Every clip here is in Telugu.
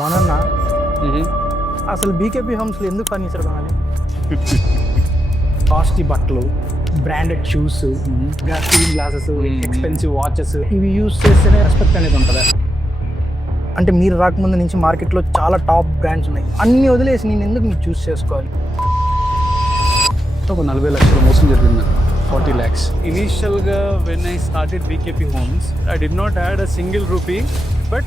మనన్న అసలు బీకేపీ హోమ్స్లో ఎందుకు ఫర్నిచర్ కొనాలి? కాస్ట్లీ బట్టలు, branded shoes, cooling glasses, expensive watches, ఇవి యూస్ చేస్తేనే రెస్పెక్ట్ అనేది ఉంటుంది. అంటే మీరు రాకముందు నుంచి మార్కెట్లో చాలా టాప్ బ్రాండ్స్ ఉన్నాయి, అన్నీ వదిలేసి నేను ఎందుకు మీరు చూస్ చేసుకోవాలి? ఒక 40 లక్షల మోసం జరిగింది. 40 lakhs. Initially, when I started BKP Homes, I did not add a single rupee, but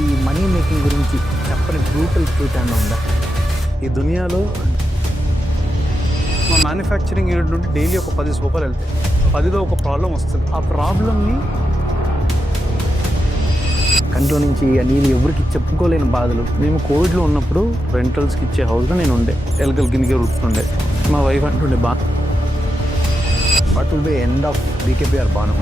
ఈ మనీ మేకింగ్ గురించి చెప్పని బ్రూటల్ ట్రూత్ అన్న ఉందా? ఈ దునియాలో మా మ్యానుఫ్యాక్చరింగ్ యూనిట్ నుండి డైలీ ఒక 10 రూపాయలు వెళ్తాయి. 10లో ఒక ప్రాబ్లం వస్తుంది. ఆ ప్రాబ్లమ్ని కంట్లో నుంచి నేను ఎవరికి చెప్పుకోలేని బాధలు. మేము కోవిడ్లో ఉన్నప్పుడు రెంటల్స్కి ఇచ్చే హౌస్లో నేను ఉండే, ఎలకల కిందకే రుతుండే. మా వైఫ్ అంటుండే what will be end of BKPR బాను?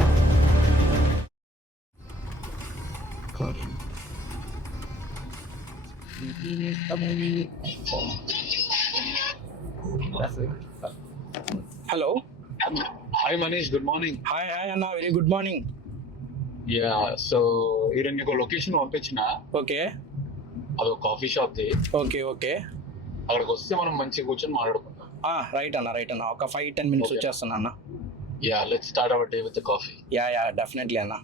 Hello, Hi Manish, good morning. Hi hi అన్న, very good morning. Yeah, so ఈరోజు నీకు లొకేషన్ పంపించిన, ఓకే అది ఒక కాఫీ షాప్ ది. ఓకే ఓకే అక్కడికి వస్తే మనం మంచిగా కూర్చొని మాట్లాడుకుందాం. రైట్ అన్న, ఒక 5-10 minutes Okay. వచ్చేస్తాను అన్న. Yeah, let's start our day with the coffee. Yeah definitely అన్న.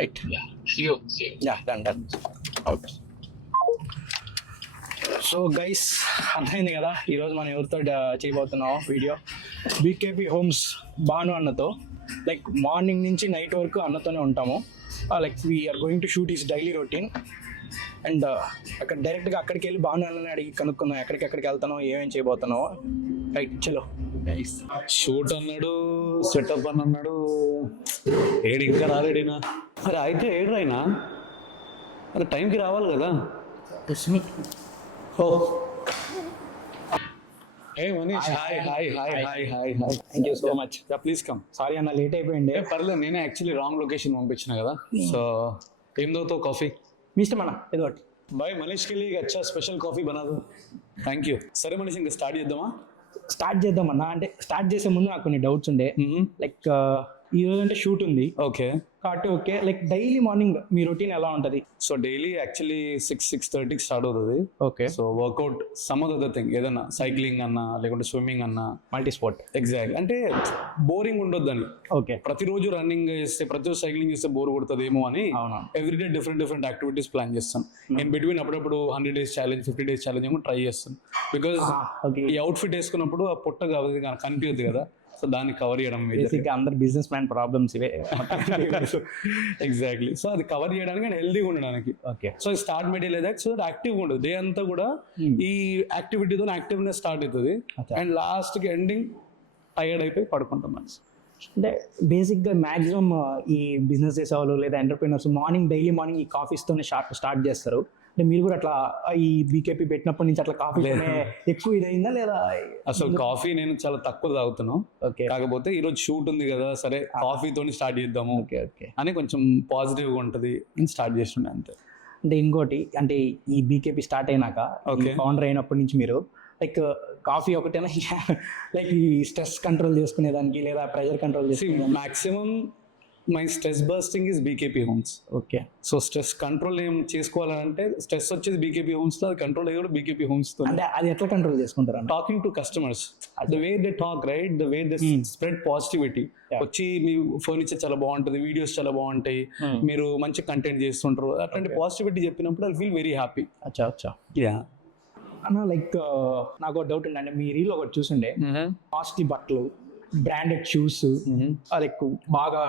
Right, Yeah, see you. Yeah done out. So guys, అర్థమైంది కదా ఈరోజు మనం ఎవరితో చేయబోతున్నాం వీడియో. బీకేపీ హోమ్స్ బాను అన్నతో. లైక్ మార్నింగ్ నుంచి నైట్ వరకు అన్నతోనే ఉంటాము. Like we're going to shoot is daily routine. And అక్కడ డైరెక్ట్గా అక్కడికి వెళ్ళి బాను అన్నని అడిగి కనుక్కున్నాం ఎక్కడికి వెళ్తానో, ఏమేం చేయబోతున్నావో. రైట్, చలో గైస్. షూట్ అన్నాడు, సెటప్ అని అన్నాడు. ఏడు ఇంకా రాలేడేనా? అరే అయితే ఏడు రాయినా? అరే టైంకి రావాలి కదా. ఓ ఏ Manish, hi hi hi hi hi hi. Thank you so much. Please come. Sorry అన్న, లేట్ అయిపోయింది. పర్లేదు, నేనే యాక్చువల్లీ రాంగ్ లొకేషన్ పంపించిన కదా. సో ఏం దోతో కాఫీ? మీ ఇష్టం అన్న, ఏదో ఒకటి. भाई मनीष के लिए एक अच्छा स्पेशल कॉफी बना दो. Thank you. సరే మనీష్, ఇంకా స్టార్ట్ చేద్దామా? స్టార్ట్ చేద్దామన్నా. అంటే స్టార్ట్ చేసే ముందు నాకు కొన్ని డౌట్స్ ఉండే. లైక్ ఈ రోజు అంటే షూట్ ఉంది ఓకే. కాబట్టి ఓకే, లైక్ డైలీ మార్నింగ్ మీ రొటీన్ ఎలా ఉంటుంది? సో డైలీ యాక్చువల్లీ 6:30కి స్టార్ట్ అవుతుంది. Okay, so workout some other thing, ఏదన్నా సైక్లింగ్ అన్నా లేకుంటే స్విమ్మింగ్ అన్నా. Multi sport. ఎగ్జాక్ట్, అంటే బోరింగ్ ఉండొద్దని. ఓకే, ప్రతిరోజు రన్నింగ్ చేస్తే, ప్రతిరోజు సైక్లింగ్ చేస్తే బోర్ కొడుతుందేమో అని అవునా. ఎవ్రీడే డిఫరెంట్ యాక్టివిటీస్ ప్లాన్ చేస్తాను. నేను బిట్వీన్ అప్పుడప్పుడు 100 days ఛాలెంజ్, 50 days ఛాలెంజ్ ఏమో ట్రై చేస్తాను. బికాజ్ ఓకే, ఈ అవుట్ఫిట్ వేసుకున్నప్పుడు ఆ పొట్ట కనిపించదు కదా, సో దాన్ని కవర్ చేయడం బేసిక్గా అందరు బిజినెస్ మ్యాన్ ప్రాబ్లమ్స్ ఇవే. ఎగ్జాక్ట్లీ. సో అది కవర్ చేయడానికి అండ్ హెల్దీగా ఉండడానికి. ఓకే, సో స్టార్ట్ మెటీ లేదా, సో యాక్టివ్గా ఉండదు డే అంతా కూడా. ఈ యాక్టివిటీతో యాక్టివ్నెస్ స్టార్ట్ అవుతుంది అండ్ లాస్ట్కి ఎండింగ్ టైర్డ్ అయిపోయి పడుకుంటాం మనసు. అంటే బేసిక్గా మ్యాక్సిమం ఈ బిజినెస్ చేసేవాళ్ళు లేదా ఎంటర్ప్రీనర్స్ డైలీ మార్నింగ్ ఈ కాఫీస్తోనే స్టార్ట్ చేస్తారు. అంటే మీరు కూడా అట్లా ఈ బీకేపీ పెట్టినప్పటి నుంచి అట్లా కాఫీ ఎక్కువ ఇదైందా లేదా? అసలు కాఫీ నేను చాలా తక్కువ తాగుతున్నాను. ఓకే, కాకపోతే ఈరోజు షూట్ ఉంది కదా, సరే కాఫీతో స్టార్ట్ చేద్దాము ఓకే ఓకే అని కొంచెం పాజిటివ్గా ఉంటుంది అని స్టార్ట్ చేస్తుండే అంతే. అంటే ఇంకోటి, అంటే ఈ బీకేపీ స్టార్ట్ అయినాక, ఫౌండర్ అయినప్పటి నుంచి మీరు లైక్ కాఫీ ఒకటేనా, లైక్ ఈ స్ట్రెస్ కంట్రోల్ చేసుకునేదానికి లేదా ప్రెషర్ కంట్రోల్ చేసుకునే? Maximum my stress bursting is BKP homes. Okay, so stress control ఏం చేసుకోవాలంటే, స్ట్రెస్ వచ్చేది బీకేపీ హోమ్స్తో, అది కంట్రోల్ అయ్యి కూడా బీకేపీ హోమ్స్తో. అంటే అది ఎట్లా కంట్రోల్ చేసుకుంటారు? Talking to customers, the way they talk, right, the way they spread positivity. వచ్చి మీ ఫర్నిచర్ చాలా బాగుంటుంది, వీడియోస్ చాలా బాగుంటాయి, మీరు మంచి కంటెంట్ చేస్తుంటారు, అట్లాంటి పాజిటివిటీ చెప్పినప్పుడు ఐ ఫీల్ వెరీ హ్యాపీ. అచ్చా యా అన్న, లైక్ నాకు ఒక డౌట్ ఉందండి. మీ రీల్ ఒకటి చూసిండే, కాస్ట్లీ బట్టలు, బ్రాండెడ్ షూస్, లైక్ బాగా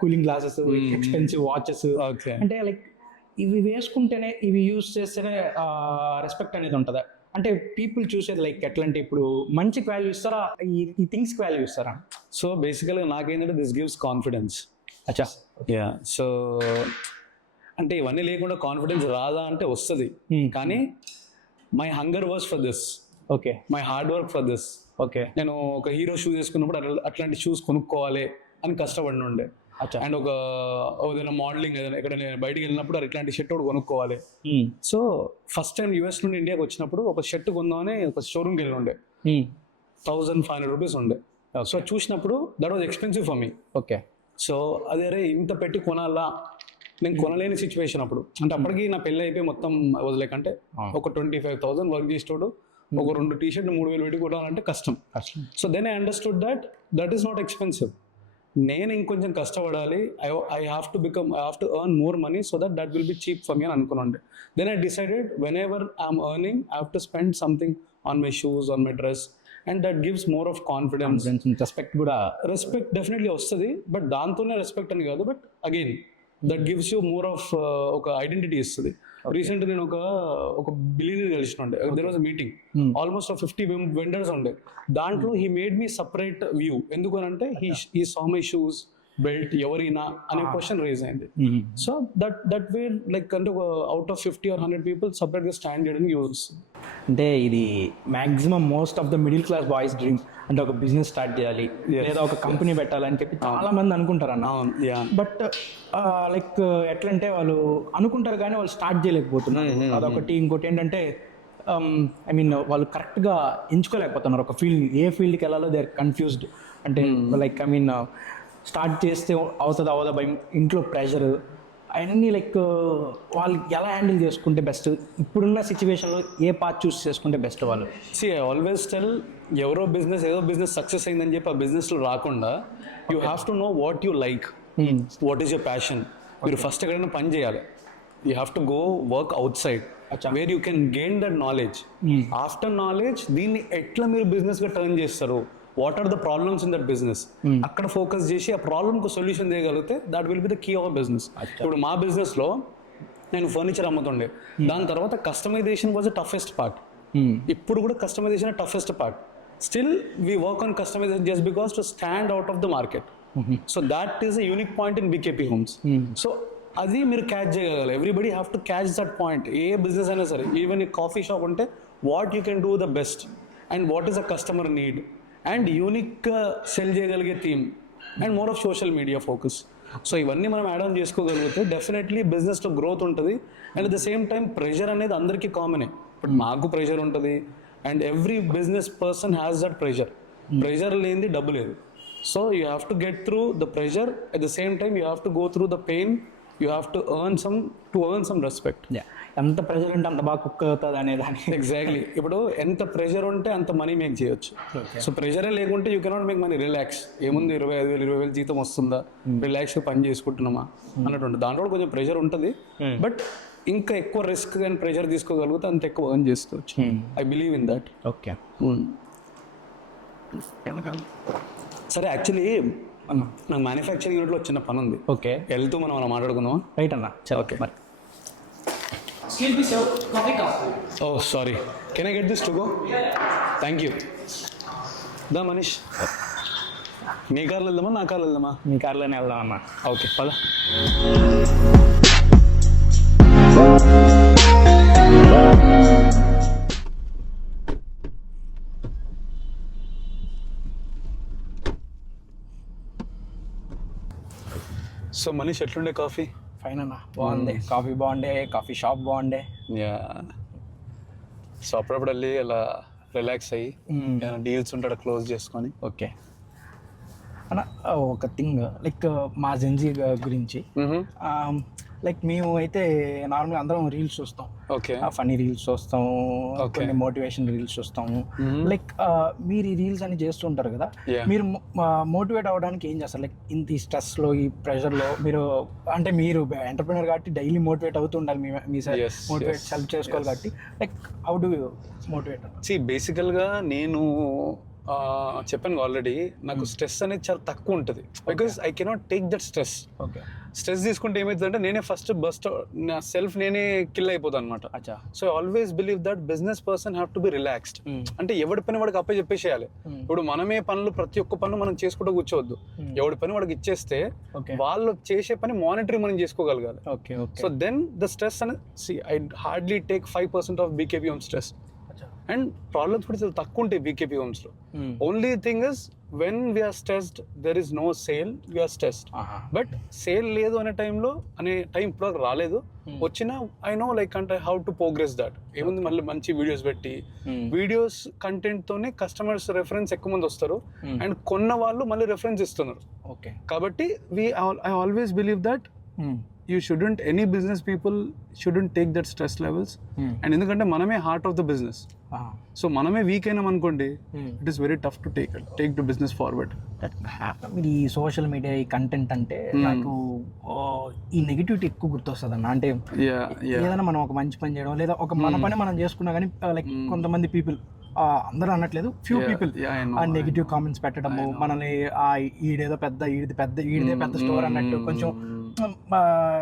కూలింగ్ గ్లాసెస్, ఎక్స్పెన్సివ్ వాచెస్. అంటే లైక్ ఇవి వేసుకుంటేనే, ఇవి యూస్ చేస్తేనే రెస్పెక్ట్ అనేది ఉంటుందా? అంటే పీపుల్ చూసేది లైక్ ఎట్లా అంటే, ఇప్పుడు మంచికి వాల్యూ ఇస్తారా, ఈ థింగ్స్కి వాల్యూ ఇస్తారా? సో బేసికల్గా నాకేంటంటే దిస్ గివ్స్ కాన్ఫిడెన్స్. అచ్చా, యా. సో అంటే ఇవన్నీ లేకుండా కాన్ఫిడెన్స్ రాదా అంటే వస్తుంది, కానీ my hunger was for this. Okay, my hard work for this. Okay, నేను ఒక హీరో షూస్ వేసుకున్నప్పుడు అట్లాంటి షూస్ కొనుక్కోవాలి అని కష్టపడి ఉండే. అండ్ ఒక ఏదైనా మోడలింగ్, ఏదైనా ఎక్కడ బయటికి వెళ్ళినప్పుడు ఇట్లాంటి షర్ట్ కూడా కొనుక్కోవాలి. సో ఫస్ట్ టైం యూఎస్ నుండి ఇండియాకి వచ్చినప్పుడు ఒక షర్ట్ కొందామని ఒక షోరూమ్కి వెళ్ళి ఉండే. 1500 rupees ఉండే. సో చూసినప్పుడు that was expensive for me. Okay, so అదే ఇంత పెట్టి కొనాలా నేను కొనలేని సిచ్యువేషన్ అప్పుడు. అంటే అప్పటికి నా పెళ్ళి అయిపోయి మొత్తం వదిలేకంటే ఒక 25,000 వర్క్ చేసేటోడు ఒక 2 టీ-షర్ట్లు 3,000 పెట్టి కొనాలంటే కష్టం. So then I understood that is not expensive. నేను ఇంకొంచెం కష్టపడాలి, I have to earn more money so that will be cheap for me అని అనుకున్నాను. Then I decided whenever I'm earning I have to spend something on my shoes, on my dress, and that gives more of confidence. Respect definitely వస్తుంది, బట్ దాంతోనే రెస్పెక్ట్ అని కాదు, but again that gives you more of ఒక ఐడెంటిటీ ఇస్తుంది. రీసెంట్ నేను ఒక బిలియనర్ కలిసిన ఉండే, there was a meeting, almost 50 vendors ఉండే. దాంట్లో he made me separate view. ఎందుకనంటే he saw my shoes, belt, ఎవరైనా అనే క్వశ్చన్ రేజ్ అయింది. సో దట్ వే లైక్ అంటే out of 50 or 100 people separate గా స్టాండ్ చేయడం యూజ్. అంటే ఇది maximum most of the middle class boys dream. అంటే ఒక బిజినెస్ స్టార్ట్ చేయాలి లేదా ఒక కంపెనీ పెట్టాలని చెప్పి చాలా మంది అనుకుంటారు అన్న. బట్ లైక్ ఎట్లంటే వాళ్ళు అనుకుంటారు కానీ వాళ్ళు స్టార్ట్ చేయలేకపోతున్నారు. అదొకటి. ఇంకోటి ఏంటంటే ఐ మీన్ వాళ్ళు కరెక్ట్గా ఎంచుకోలేకపోతున్నారు ఒక ఫీల్డ్, ఏ ఫీల్డ్కి వెళ్ళాలో దే ఆర్ కన్ఫ్యూజ్డ్. అంటే లైక్ ఐ మీన్ స్టార్ట్ చేస్తే అవుతుందా భయం, ఇంట్లో ప్రెషర్, అవన్నీ లైక్ వాళ్ళు ఎలా హ్యాండిల్ చేసుకుంటే బెస్ట్, ఇప్పుడున్న సిచ్యువేషన్లో ఏ పాత్ చూస్ చేసుకుంటే బెస్ట్ వాళ్ళు. ఐ ఆల్వేస్ టెల్, ఏదో బిజినెస్ సక్సెస్ అయిందని చెప్పి ఆ బిజినెస్లో రాకుండా you have to know what you like, what is your passion. మీరు ఫస్ట్ ఎక్కడైనా పని చేయాలి. You have to go work outside where you can gain that knowledge. After knowledge దీన్ని ఎట్లా మీరు బిజినెస్గా టర్న్ చేస్తారు, what are the problems in that business, అక్కడ ఫోకస్ చేసి ఆ ప్రాబ్లమ్కి సొల్యూషన్ చేయగలిగితే that will be the key of business. ఇప్పుడు మా బిజినెస్లో నేను ఫర్నిచర్ అమ్ముతుండే, దాని తర్వాత customisation was the toughest part. ఇప్పుడు కూడా customisation toughest part. Still we work on customisation just because to stand out of the market. So that is a unique point in BKP Homes. So అది మీరు క్యాచ్ చేయగలగాలి. Everybody have to catch that point. ఏ బిజినెస్ అయినా సరే, ఈవెన్ ఈ కాఫీ షాప్ ఉంటే what you can do the best and what is a customer need, and యూనిక్గా సెల్ చేయగలిగే theme, and more of social media focus. So ఇవన్నీ మనం యాడ్ ఆన్ చేసుకోగలిగితే డెఫినెట్లీ బిజినెస్లో గ్రోత్ ఉంటుంది. And at the same time pressure అనేది అందరికీ కామనే. ఇప్పుడు మాకు ప్రెషర్ ఉంటుంది, and every business person has that pressure. Pressure లేనిది డబ్బు లేదు. So you have to get through the pressure, at the same time you have to go through the pain, you have to earn some respect. ఎంత ప్రెషర్ ఉంటే అంత బాగా కుక్ అవుతుంది అనేదాన్ని. ఎగ్జాక్ట్లీ. ఇప్పుడు ఎంత ప్రెషర్ ఉంటే అంత మనీ మేక్ చేయొచ్చు. సో ప్రెషరే లేకుంటే you cannot make money. Relax, ఏముంది 25,000 20,000 జీతం వస్తుందా, రిలాక్స్గా పని చేసుకుంటున్నామా అన్నట్టు. దాంట్లో కూడా కొంచెం ప్రెషర్ ఉంటుంది, బట్ ఇంకా ఎక్కువ రిస్క్ కానీ ప్రెషర్ తీసుకోగలిగితే అంత ఎక్కువ ఎర్న్ చేసుకోవచ్చు. I believe in that. Okay. సరే, యాక్చువల్లీ నాకు మ్యానుఫ్యాక్చరింగ్ యూనిట్లో చిన్న పని ఉంది. ఓకే, వెళ్తూ మనం అలా మాట్లాడుకుందామా? రైట్ అన్న. ఓకే మరి. Excuse me, sir. Coffee cup. Oh, sorry. Can I get this to go? Thank you. దా మనీష్, నీ కార్లో వెళ్దామా నా కార్లో వెళ్దామా? మీ కార్లోనే వెళ్దాం అన్న. ఓకే పద. సో మనీష్, ఎట్లుండే కాఫీ? ఫైన్ అన్న, బాగుంది. కాఫీ బాగుండే, కాఫీ షాప్ బాగుండే. యా. సో అప్పుడప్పుడు వెళ్ళి అలా రిలాక్స్ అయ్యి డీల్స్ ఉంటాడు క్లోజ్ చేసుకొని. ఓకే అన్న, ఒక థింగ్ లైక్ మా జెన్జీ గురించి, లైక్ మేము అయితే నార్మల్గా అందరం రీల్స్ చూస్తాం. ఓకే. ఫనీ రీల్స్ చూస్తాము, కొన్ని మోటివేషన్ రీల్స్ చూస్తాము. లైక్ మీరు ఈ రీల్స్ అని చేస్తూ ఉంటారు కదా, మీరు మోటివేట్ అవ్వడానికి ఏం చేస్తారు? లైక్ ఇంత ఈ స్ట్రెస్లో, ఈ ప్రెషర్లో మీరు, అంటే మీరు ఎంటర్ప్రినర్ కాబట్టి డైలీ మోటివేట్ అవుతూ ఉండాలి. మీ మోటివేట్ సెల్ఫ్ చేసుకోవాలి కాబట్టి like how do you motivate? బేసికల్గా నేను చెప్పాను ఆల్రెడీ, నాకు స్ట్రెస్ అనేది చాలా తక్కువ ఉంటుంది. Because I cannot take that stress. Okay. Stress తీసుకుంటే ఏమవుతుందంటే నేనే ఫస్ట్ బస్ట్, నా సెల్ఫ్ నేనే కిల్ అయిపోతాను అనమాట. So I always believe that business person have to B relaxed. అంటే ఎవడి పని వాడికి అప్పే చెప్పేసేయాలి. ఇప్పుడు మనమే పనులు, ప్రతి ఒక్క పనులు మనం చేసుకుంటూ కూర్చోవద్దు. ఎవడి పని వాడికి ఇచ్చేస్తే వాళ్ళు చేసే పని మానిటరింగ్ మనం చేసుకోగలగాలి. సో దెన్ ద స్ట్రెస్ అనేది I hardly take 5% of BKP Homes stress. And problems కూడా చాలా తక్కువ ఉంటాయి BKP Homes లో. Only thing is when we're stressed there is no sale, we're stressed. But sale లేదు అనే టైంలో, అనే టైం ఇప్పుడు రాలేదు, వచ్చినా ఐ నో లైక్ అంటే హౌ టు ప్రోగ్రెస్ దట్. ఏముంది, మళ్ళీ మంచి వీడియోస్ పెట్టి, వీడియోస్ కంటెంట్ తోనే కస్టమర్స్ రెఫరెన్స్ ఎక్కువ మంది వస్తారు, అండ్ కొన్న వాళ్ళు మళ్ళీ రెఫరెన్స్ ఇస్తున్నారు. ఓకే. కాబట్టి I always believe that you shouldn't, any business people shouldn't take that stress levels. And ఎందుకంటే మనమే heart of the business. So మనమే వీక్ అయినాం అనుకోండి, it is very tough to take to business forward. మీరు ఈ సోషల్ మీడియా ఈ కంటెంట్ అంటే నాకు ఈ నెగిటివిటీ ఎక్కువ గుర్తొస్తుంది అన్న. అంటే ఏదైనా మనం ఒక మంచి పని చేయడం లేదా ఒక మన పని మనం చేసుకున్నా కానీ లైక్ కొంతమంది పీపుల్, అందరూ అనట్లేదు, ఫ్యూ పీపుల్ ఆ నెగిటివ్ కామెంట్స్ పెట్టడము, మనల్ని ఈడేదో ఈడిదే పెద్ద స్టోర్ అన్నట్టు కొంచెం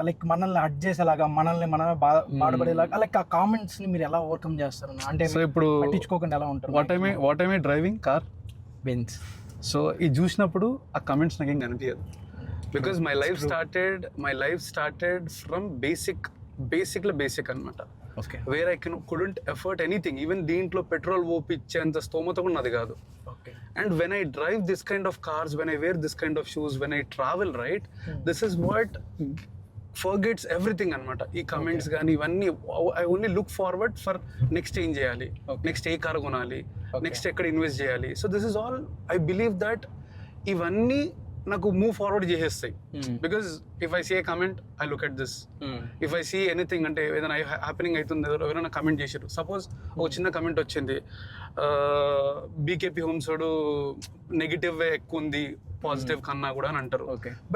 లైక్ మనల్ని హర్ట్ చేసేలాగా, మనల్ని మనమే బాధపడేలాగా లైక్ ఆ కామెంట్స్ ని మీరు ఎలా ఓవర్కమ్ చేస్తారు అంటే? సో ఇప్పుడు పట్టించుకోకుండా ఎలా ఉంటారు? What I driving car Benz. So ఇది చూసినప్పుడు ఆ కమెంట్స్ నాకేం కనిపించదు. Because my life started from basic అనమాట. Okay. Where I couldn't effort anything. Even దీంట్లో పెట్రోల్ ఓపిచ్చేంత స్తోమత కూడా నాది కాదు. And when I drive this kind of cars, when I wear this kind of shoes, when I travel, right, this is what forgets everything anamata. Ee comments gaani ivanni I only look forward for next ఏం చేయాలి, నెక్స్ట్ ఏ కార్ కొనాలి, నెక్స్ట్ ఎక్కడ ఇన్వెస్ట్ చేయాలి. So this is all I believe that ఇవన్నీ నాకు మూవ్ ఫార్వర్డ్ చేసేస్తాయి. Because if I see a comment I look at this. If I see anything, అంటే ఏదైనా హ్యాపెనింగ్ అవుతుంది, ఎవరైనా కమెంట్ చేశారు, సపోజ్ ఒక చిన్న కమెంట్ వచ్చింది, బీకేపీ హోమ్స్ నెగిటివ్ ఎక్కువ ఉంది పాజిటివ్ కన్నా కూడా అని అంటారు.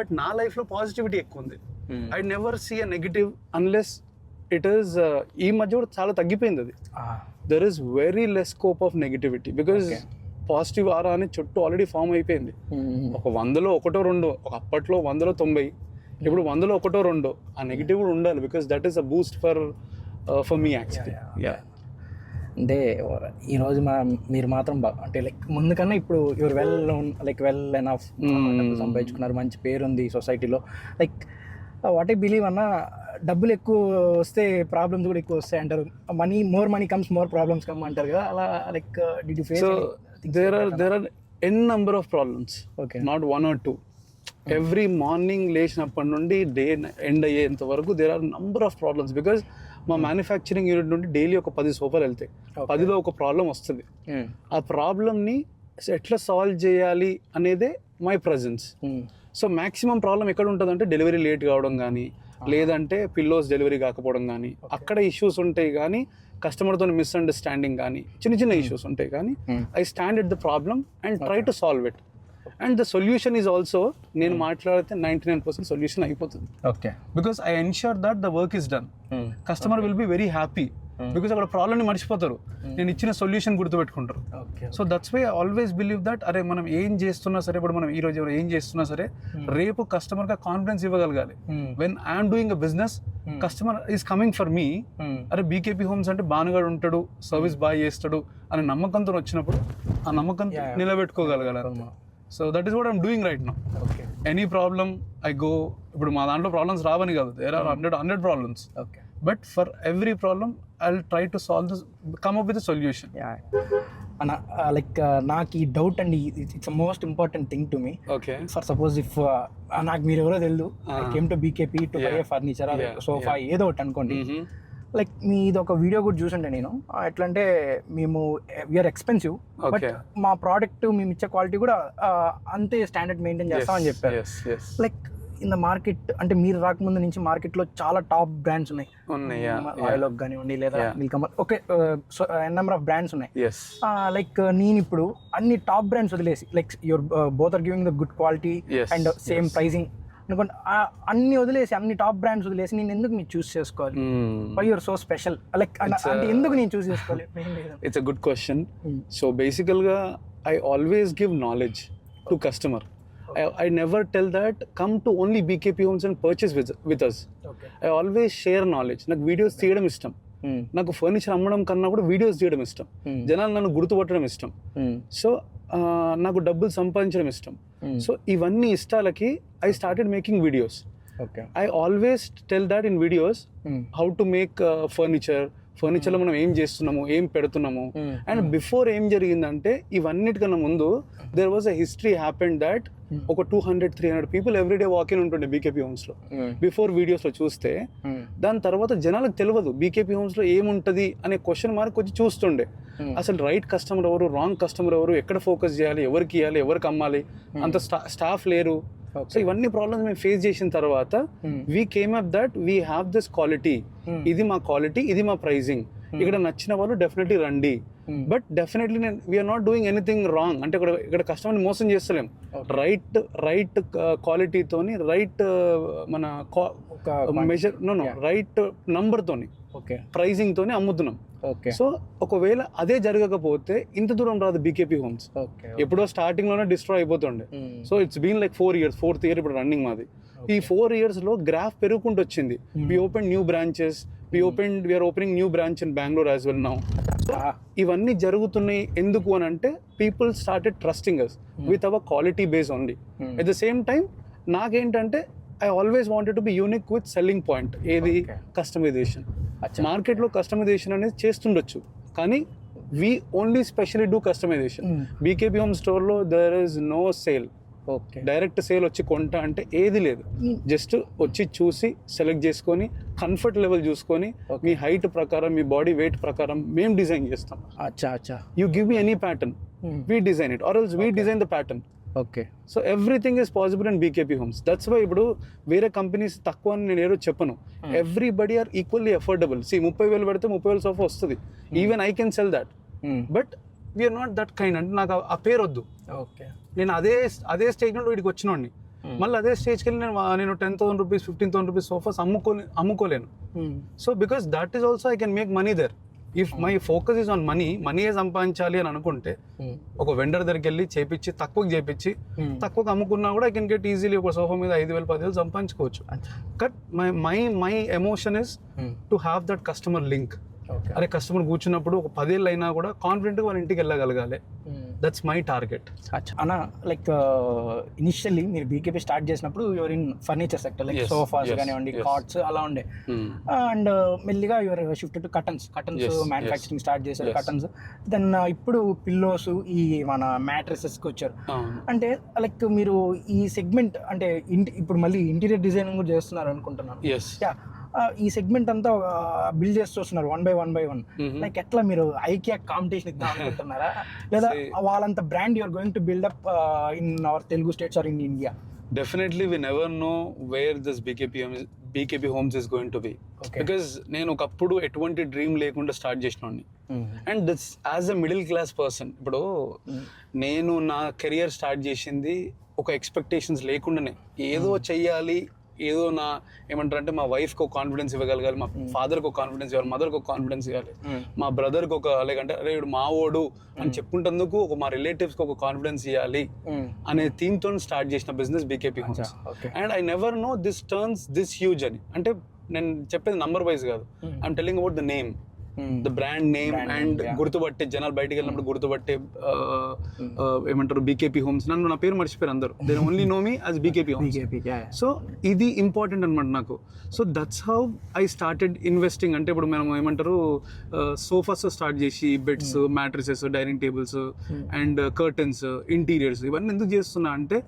బట్ నా లైఫ్లో పాజిటివిటీ ఎక్కువ ఉంది. I never see a negative unless it is ఈ మధ్య కూడా చాలా తగ్గిపోయింది అది. There is very less scope of negativity because positive aura అని చుట్టూ ఆల్రెడీ ఫామ్ అయిపోయింది. ఒక 100లో 1-2, ఒక అప్పట్లో 100లో 90, ఇప్పుడు 100లో 1-2 ఆ నెగిటివ్ కూడా ఉండాలి. Because that is a Boost for me actually. అంటే ఈరోజు మీరు మాత్రం అంటే లైక్ ముందు కన్నా ఇప్పుడు యువర్ వెల్ ఎనఫ్, సంపాదించుకున్నారు, మంచి పేరు ఉంది సొసైటీలో. లైక్ వాట్ ఐ బిలీవ్ అన్న, డబ్బులు ఎక్కువ వస్తే ప్రాబ్లమ్స్ కూడా ఎక్కువ వస్తాయి అంటారు. More money comes more problems come అంటారు కదా, అలా like did you face? there are n number of problems. Okay. Not 1 or 2. Every morning లేచినప్పటి నుండి డే ఎండ్ అయ్యేంత వరకు there are number of problems because మా మ్యానుఫ్యాక్చరింగ్ యూనిట్ నుండి డైలీ ఒక 10 సోఫాలు వెళ్తాయి. 10లో ఒక ప్రాబ్లం వస్తుంది. ఆ ప్రాబ్లమ్ని ఎట్లా సాల్వ్ చేయాలి అనేదే my presence. So maximum problem ఎక్కడ ఉంటుంది అంటే డెలివరీ లేట్ కావడం కానీ, లేదంటే పిల్లోస్ డెలివరీ కాకపోవడం కానీ, అక్కడ ఇష్యూస్ ఉంటాయి. కానీ కస్టమర్తో మిస్అండర్స్టాండింగ్ కానీ చిన్న ఇష్యూస్ ఉంటాయి. కానీ I stand at the problem and try to solve it. And the solution is also, నేను మాట్లాడితే 99% సొల్యూషన్ అయిపోతుంది. Okay. Because I ensure that the work is done. Customer will be very happy because అక్కడ ప్రాబ్లమ్ని మర్చిపోతారు, నేను ఇచ్చిన సొల్యూషన్ గుర్తుపెట్టుకుంటారు. So that's why I always believe that అరే మనం ఏం చేస్తున్నా సరే, ఇప్పుడు మనం ఈ రోజు ఏం చేస్తున్నా సరే, రేపు కస్టమర్గా కాన్ఫిడెన్స్ ఇవ్వగలగాలి. When I'm doing a business, customer is coming for me, అరే బీకేపీ హోమ్స్ అంటే బానుగాడు ఉంటాడు, సర్వీస్ బాగా చేస్తాడు అనే నమ్మకంతో వచ్చినప్పుడు ఆ నమ్మకంతో నిలబెట్టుకోగలగాలి. So that is what I'm doing right now. Any problem I go, ఇప్పుడు మా దాంట్లో ప్రాబ్లమ్స్ రావని కాదు, there are 100 problems. But for every problem I will try to solve this, come up with a solution. అన్న లైక్ నాకు ఈ డౌట్ అండి, it's most important thing to me. Okay. For suppose if నాకు మీరు ఎవరో తెలియదు, I came to BKP to buy furniture, sofa ఏదో ఒకటి అనుకోండి. లైక్ మీది ఒక వీడియో కూడా చూసుంటే నేను, ఎట్లా అంటే మేము వీఆర్ ఎక్స్పెన్సివ్ బట్ మా ప్రోడక్ట్ మేము ఇచ్చే క్వాలిటీ కూడా అంతే స్టాండర్డ్ మెయింటైన్ చేస్తామని చెప్పారు. లైక్ ఇన్ ద మార్కెట్, అంటే మీరు రాకముందు నుంచి మార్కెట్లో చాలా టాప్ బ్రాండ్స్ ఉన్నాయి, ఆయిలోక్ కానివ్వండి లేదా మిల్కమర్, ఓకే, నెంబర్ ఆఫ్ బ్రాండ్స్ ఉన్నాయి. లైక్ నేను ఇప్పుడు అన్ని టాప్ బ్రాండ్స్ వదిలేసి, like your both are giving the good quality and same pricing అనుకోండి, అన్ని వదిలేసి, అన్ని టాప్ బ్రాండ్స్ వదిలేసి నేను ఎందుకు మీరు చూస్ చేసుకోవాలి? Why you're so special? Like అంటే ఎందుకు నేను చూస్ చేసుకోవాలి? It's a good question. So బేసికల్గా I always give knowledge to customer. I never tell that come to only BKP Homes and purchase with us. Okay. I always share knowledge. నాకు వీడియోస్ తీయడం ఇష్టం, నాకు ఫర్నిచర్ అమ్మడం కన్నా కూడా వీడియోస్ తీయడం ఇష్టం, జనాలు నన్ను గుర్తుపట్టడం ఇష్టం, సో నాకు డబ్బులు సంపాదించడం ఇష్టం. సో ఇవన్నీ ఇష్టాలకి I started making videos. I always tell that in videos how to make ఫర్నిచర్లో మనం ఏం చేస్తున్నాము, ఏం పెడుతున్నాము. అండ్ బిఫోర్ ఏం జరిగిందంటే, ఇవన్నిటికన్నా ముందు there was a history happened that ఒక 200-300 పీపుల్ ఎవ్రీడే వాకిన్ ఉంటుండే బీకేపీ హోమ్స్లో. బిఫోర్ వీడియోస్లో చూస్తే, దాని తర్వాత జనాలకు తెలియదు బీకేపీ హోమ్స్లో ఏముంటుంది అనే క్వశ్చన్ మార్క్ వచ్చి చూస్తుండే. అసలు రైట్ కస్టమర్ ఎవరు, రాంగ్ కస్టమర్ ఎవరు, ఎక్కడ ఫోకస్ చేయాలి, ఎవరికి ఇవ్వాలి, ఎవరికి అమ్మాలి, అంత స్టాఫ్ లేరు. సో ఇవన్నీ ప్రాబ్లమ్స్ మేము ఫేస్ చేసిన తర్వాత we came up that we have this quality, ఇది మా క్వాలిటీ, ఇది మా ప్రైజింగ్, ఇక్కడ నచ్చిన వాళ్ళు డెఫినెట్లీ రండి. But definitely we're not doing anything wrong, అంటే ఇక్కడ కస్టమర్ని మోసం చేస్తలేం. రైట్ క్వాలిటీతోని, రైట్ మన మెజర్ రైట్ నంబర్తోని, ప్రైజింగ్ తోని అమ్ముతున్నాం. సో ఒకవేళ అదే జరగకపోతే ఇంత దూరం రాదు బీకేపీ హోమ్స్. ఎప్పుడో స్టార్టింగ్ లోనే డిస్ట్రాయ్ అయిపోతుండే. So it's been like 4 years, 4th year ఇప్పుడు రన్నింగ్ మాది. ఈ 4 years లో గ్రాఫ్ పెరుగుకుంటూ వచ్చింది. We open new branches, we're opening new branch in Bengaluru as well now. ఇవన్నీ జరుగుతున్నాయి ఎందుకు అని అంటే people started trusting us with our quality base only. At the same time నాకేంటంటే I always wanted to be unique with selling point. ఏది? కస్టమైజేషన్. మార్కెట్లో కస్టమైజేషన్ అనేది చేస్తుండొచ్చు, కానీ we only specially do customization. BKP home స్టోర్లో there is no sale. Direct sale వచ్చి కొంటా అంటే ఏది లేదు. జస్ట్ వచ్చి చూసి సెలెక్ట్ చేసుకొని కంఫర్ట్ లెవెల్ చూసుకొని మీ హైట్ ప్రకారం, మీ బాడీ వెయిట్ ప్రకారం మేము డిజైన్ చేస్తాం. You give me any pattern, we design it or else we design the pattern. So everything is possible in BKP Homes. That's why ఇప్పుడు వేరే కంపెనీస్ తక్కువ అని నేను ఏదో చెప్పను. Everybody are equally affordable. 30,000 పెడితే 30,000 సోఫా వస్తుంది. Even I can sell that. But we're not that kind. అంటే నాకు ఆ పేరు వద్దు. నేను అదే స్టేజ్ నుండి వీడికి వచ్చినోడిని. మళ్ళీ అదే స్టేజ్కి వెళ్ళి నేను 10,000 రూపీస్ 15,000 రూపీస్ సోఫాస్ అమ్ముకోలేను. So because that is also I can make money there. If my focus is on మనీయే సంపాదించాలి అని అనుకుంటే ఒక వెండర్ దగ్గరికి వెళ్ళి చేపించి తక్కువకి అమ్ముకున్నా కూడా ఐ కెన్ గెట్ ఈజీలీ ఒక సోఫా మీద 5,000 10,000 సంపాదించుకోవచ్చు. But my emotion is to have that customer link. అరే కస్టమర్ కూర్చున్నప్పుడు ఒక 10 ఏళ్ళు అయినా కూడా కాన్ఫిడెంట్గా వాళ్ళ ఇంటికి వెళ్ళగలగాలి. That's my target. అన్న లైక్ ఇనిషియల్లీ మీరు బీకేపీ స్టార్ట్ చేసినప్పుడు your in furniture sector, like sofas కానివ్వండి, కార్ట్స్ అలా ఉండే. అండ్ మెల్లిగా your shifted to curtains manufacturing start చేశారు. కటన్స్ దెన్ ఇప్పుడు పిల్లోస్, ఈ మన మ్యాట్రెసెస్కి వచ్చారు. అంటే లైక్ మీరు ఈ సెగ్మెంట్ అంటే ఇప్పుడు మళ్ళీ ఇంటీరియర్ డిజైనింగ్ కూడా చేస్తున్నారు అనుకుంటున్నాను. ఈ సెగ్మెంట్ అంతా బిల్డ్ చేస్తున్నారు వన్ బై వన్. లైక్ ఎట్లా మీరు ఐకియా కాంపిటీషన్ ఇద్దాం అనుకుంటున్నారా, లేదా వాళ్ళంత brand you're going to build up in our Telugu states or in India? Definitely we never know where this BKP Homes is going to be. Because నేను ఒకప్పుడు ఎటువంటి డ్రీమ్ లేకుండా స్టార్ట్ చేసినోడిని. And this as a middle class person, ఇప్పుడు నేను నా కెరియర్ స్టార్ట్ చేసింది ఒక ఎక్స్పెక్టేషన్స్ లేకుండానే. ఏదో చెయ్యాలి, ఏదో నా ఏమంటారంటే మా వైఫ్కి ఒక కాన్ఫిడెన్స్ ఇవ్వగలగాలి, మా ఫాదర్కి ఒక కాన్ఫిడెన్స్ ఇవ్వాలి, మదర్కి ఒక కాన్ఫిడెన్స్ ఇవ్వాలి, మా బ్రదర్కి ఒక లేకంటే అరే ఇప్పుడు మా ఓడు అని చెప్పుకుంటేందుకు మా రిలేటివ్స్కి ఒక కాన్ఫిడెన్స్ ఇవ్వాలి అనే థీమ్తో స్టార్ట్ చేసిన business BKP Homes. And I never know this turns this huge అని. అంటే నేను చెప్పేది నంబర్ వైజ్ కాదు, I'm telling about the name, the brand name. And గుర్తుపట్టే జనాలు బయటికి వెళ్ళినప్పుడు గుర్తుపట్టే ఏమంటారు బీకేపీ హోమ్స్. నన్ను నా పేరు మర్చిపోయారు అందరూ. They only know me as BKP Homes. So ఇది ఇంపార్టెంట్ అనమాట నాకు. So that's how I started investing. అంటే ఇప్పుడు మనం ఏమంటారు సోఫాస్ స్టార్ట్ చేసి beds, mattresses, dining tables and curtains, interiors ఇవన్నీ ఎందుకు చేస్తున్నా అంటే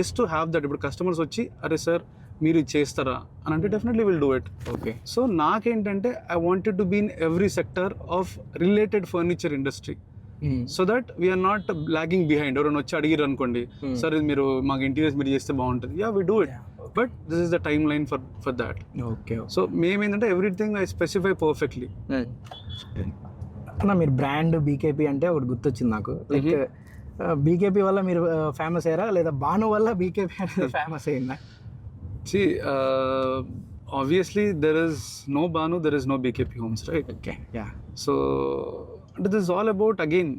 జస్ట్ టు హ్యావ్ దట్. ఇప్పుడు కస్టమర్స్ వచ్చి అరే సార్ మీరు చేస్తారా అని అంటే definitely will do it. So నాకేంటంటే I wanted to be in every sector of related furniture industry, so that we're not lagging behind. ఎవరైనా వచ్చి అడిగారు అనుకోండి, సార్ మీరు మాకు ఇంటీరియర్స్ మీరు చేస్తే బాగుంటుంది, yeah we do it, but this is the time line for that. So మేమేంటంటే ఎవ్రీథింగ్ ఐ స్పెసిఫై పర్ఫెక్ట్లీ. అన్న మీరు బ్రాండ్ బీకేపీ అంటే ఒకటి గుర్తొచ్చింది నాకు. లైక్ బీకేపీ వల్ల మీరు ఫేమస్ అయ్యారా, లేదా భాను వల్ల బీకేపీ అనేది ఫేమస్ అయిందా? See, obviously there is no Banu, there is no BKP Homes, right? So this is all about, again,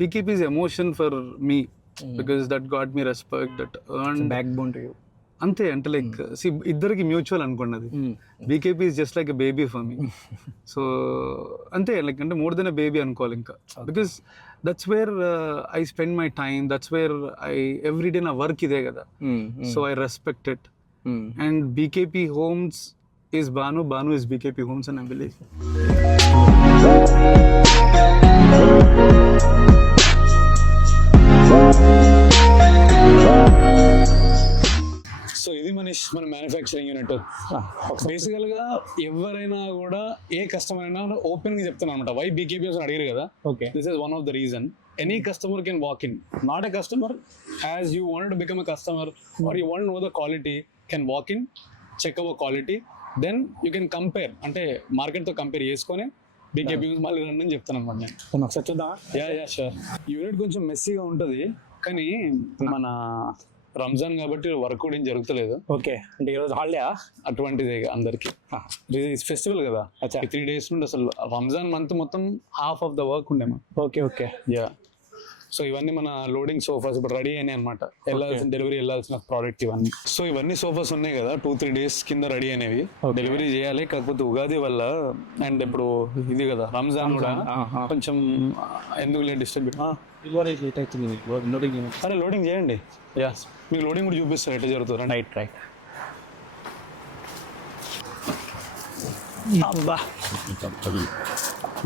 BKP is emotion for me, because that got me respect, that earned backbone to you. అంతే. అంటే లైక్ సి ఇద్దరికి మ్యూచువల్ అనుకున్నది. BKP is just like a baby for me. So అంతే, లైక్ అంటే మోర్ దెన్ ఎ బేబీ అనుకోవాలి ఇంకా. Because that's where I spend my time, that's where I everyday నా వర్క్ ఇదే కదా. So I respect it. And BKP Homes is Banu, Banu is BKP Homes, and I believe. So ఇది మనీష్ మన మ్యానుఫ్యాక్చరింగ్ యూనిట్ బేసికల్ గా ఎవరైనా కూడా ఏ కస్టమర్ అయినా ఓపెన్ గా చెప్తున్నాను అనమాట. వై బీకేపీఎస్ అడిగారు కదా, okay. This is one of the reason. Any customer can walk in, not a customer, as you want to become a customer or you want know the quality, can walk in, check our quality, then you can compare, అంటే మార్కెట్ తో కంపేర్ చేసుకొని బీకేపీఎస్ మళ్ళీ రండి అని చెప్తాను అనమాట నేను. ఒకసారి చూద్దామా? Yeah sure. యూనిట్ కొంచెం మెస్సీగా ఉంటుంది, కానీ మన రంజాన్ కాబట్టి వర్క్ కూడా ఏం జరుగుతలేదు. ఓకే, అంటే ఈరోజు హాలిడే? అటువంటిది అందరికి ఫెస్టివల్ కదా, 3 days నుండి అసలు రంజాన్ మంత్ మొత్తం హాఫ్ ఆఫ్ ద వర్క్ ఉండే. Okay okay. యా, సో ఇవన్నీ మన లోడింగ్ సోఫాస్ ఇప్పుడు రెడీ అయినాయి అనమాట. వెళ్ళాల్సిన డెలివరీ వెళ్ళాల్సిన ప్రోడక్ట్ ఇవన్నీ. సో ఇవన్నీ సోఫాస్ ఉన్నాయి కదా, 2-3 days కింద రెడీ అయినవి, డెలివరీ చేయాలి. కాకపోతే ఉగాది వల్ల అండ్ ఇప్పుడు ఇది కదా రంజాన్ కూడా కొంచెం ఎందుకు లేట్ డిస్టర్బ్. అరే లోడింగ్ చేయండి. యా, మీకు లోడింగ్ కూడా చూపిస్తారు ఎట్లా జరుగుతుంది. రైట్.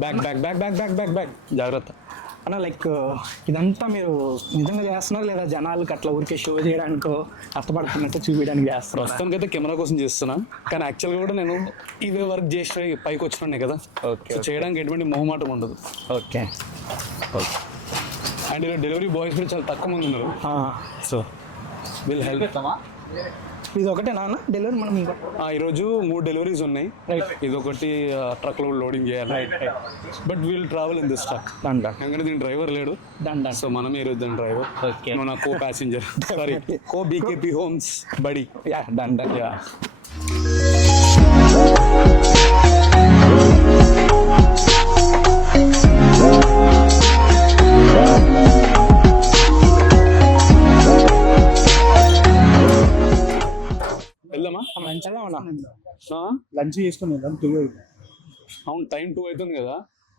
బ్యాక్ జాగ్రత్త అన్న. లైక్ ఇదంతా మీరు నిజంగా చేస్తున్నారు లేదా జనాలకు అట్లా ఊరికే షో చేయడానికో కష్టపడుతున్నట్టు చూపించడానికి చేస్తారు? ప్రస్తుతానికి అయితే కెమెరా కోసం చేస్తున్నా, కానీ యాక్చువల్గా కూడా నేను ఇవే వర్క్ చేసి పైకి వచ్చినాయి కదా. ఓకే, చేయడానికి ఎటువంటి మొహమాటం ఉండదు. ఓకే. అండ్ ఇలా డెలివరీ బాయ్స్ కూడా చాలా తక్కువ మంది ఉన్నారు, సో విల్ హెల్ప్. ఇది ఒకటే నాన్న డెలివరీ మనం ఇంకా ఈరోజు 3 deliveries ఉన్నాయి. ఇదొకటి ట్రక్ లో లోడింగ్ చేయాలి. But we'll travel in this truck. ఎందుకంటే దీని డ్రైవర్ లేడు, సో మనం ఈరోజు దాని డ్రైవర్, మన కో ప్యాసింజర్, సారీ కో బీకేపీ హోమ్స్ బడి. Yeah done. యా, వెళ్దామా? మంచిగా ఉన్నా. లంచ్ చేసుకుని వెళ్దాం. అవును, టైం 2 అవుతుంది కదా,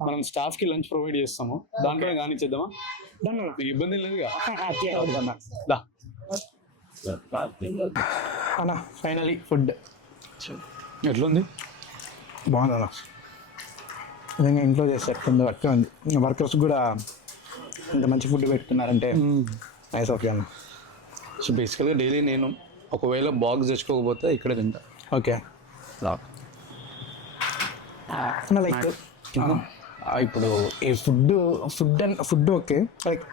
మనం స్టాఫ్ కి లంచ్ ప్రొవైడ్ చేస్తాము, దాంట్లో కానిచ్చేద్దామా? ఇబ్బంది లేదుగా. అన్న ఫైనలీ ఫుడ్ ఎట్లుంది? బాగుంది. నిజంగా ఇంట్లో చేస్తారు, కింద వర్క్ ఉంది. వర్కర్స్ కూడా ఇంత మంచి ఫుడ్ పెట్టుకున్నారంటే నైస్ ఆఫ్ యూ అన్న. సో బేసికల్గా డైలీ నేను ఒకవేళ బాక్స్ తెచ్చుకోకపోతే ఇక్కడే తింటా. ఓకే. లైక్ ఇప్పుడు ఈ food okay. Like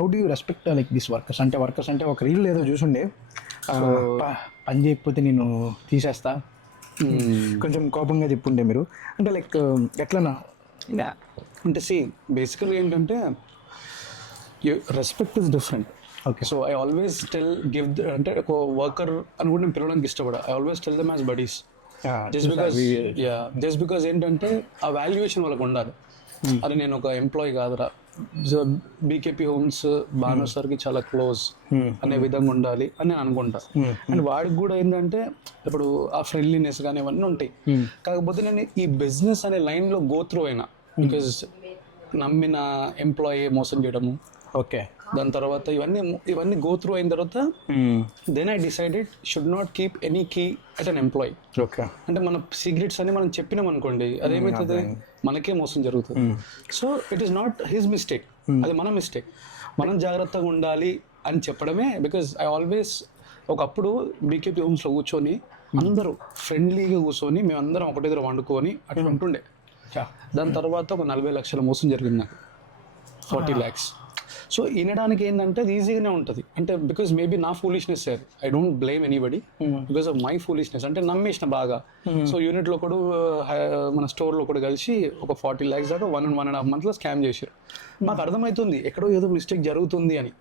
how do you respect like this workers? అంటే వర్కర్స్ అంటే ఒక రీల్ ఏదో చూసుండే, పని చేయకపోతే నేను తీసేస్తా, కొంచెం కోపంగా చెప్పుండే మీరు. అంటే లైక్ ఎట్లనా అంటే బేసికల్గా ఏంటంటే respect is different. Okay. So I always give అంటే ఒక వర్కర్ అని కూడా నేను పిలవడానికి ఇష్టపడా. I always tell them as buddies. Just because ఏంటంటే ఆ వాల్యుయేషన్ వాళ్ళకి ఉండాలి. అది నేను ఒక ఎంప్లాయీ కాదురా, బీకేపీ హోమ్స్ భాను సార్కి చాలా క్లోజ్ అనే విధంగా ఉండాలి అని నేను అనుకుంటా. అండ్ వాడికి కూడా ఏంటంటే ఇప్పుడు ఆ ఫ్రెండ్లీనెస్ కానీ ఇవన్నీ ఉంటాయి. కాకపోతే నేను ఈ బిజినెస్ అనే లైన్లో గో త్రూ అయినా, బికాజ్ నమ్మిన ఎంప్లాయీ మోసం చేయడము, ఓకే, దాని తర్వాత ఇవన్నీ గో త్రూ అయిన తర్వాత then I decided should not keep any key at an employee. Okay. అంటే మన సీక్రెట్స్ అని మనం చెప్పినాం అనుకోండి, అదేమవుతుంది, మనకే మోసం జరుగుతుంది. So it is not his mistake, అది మన మిస్టేక్. మనం జాగ్రత్తగా ఉండాలి అని చెప్పడమే. బికాజ్ ఐ ఆల్వేస్ ఒకప్పుడు బీకేపీ హోమ్స్లో కూర్చొని అందరూ ఫ్రెండ్లీగా కూర్చొని మేమందరం ఒకటి దగ్గర వండుకొని అట్లా ఉంటుండే. దాని తర్వాత ఒక 40 లక్షల మోసం జరిగింది నాకు, 40 lakhs. సో వినడానికి ఏంటంటే అది ఈజీగానే ఉంటుంది. అంటే బికాజ్ మేబీ నా foolishness sir, I don't blame anybody because of my foolishness. అంటే నమ్మేసిన బాగా. సో యూనిట్లో కూడా మన స్టోర్లో కూడా కలిసి ఒక 40 lakhs దాకా 1.5 months స్కామ్ చేశారు. నాకు అర్థమవుతుంది ఎక్కడో ఏదో మిస్టేక్ జరుగుతుంది అని,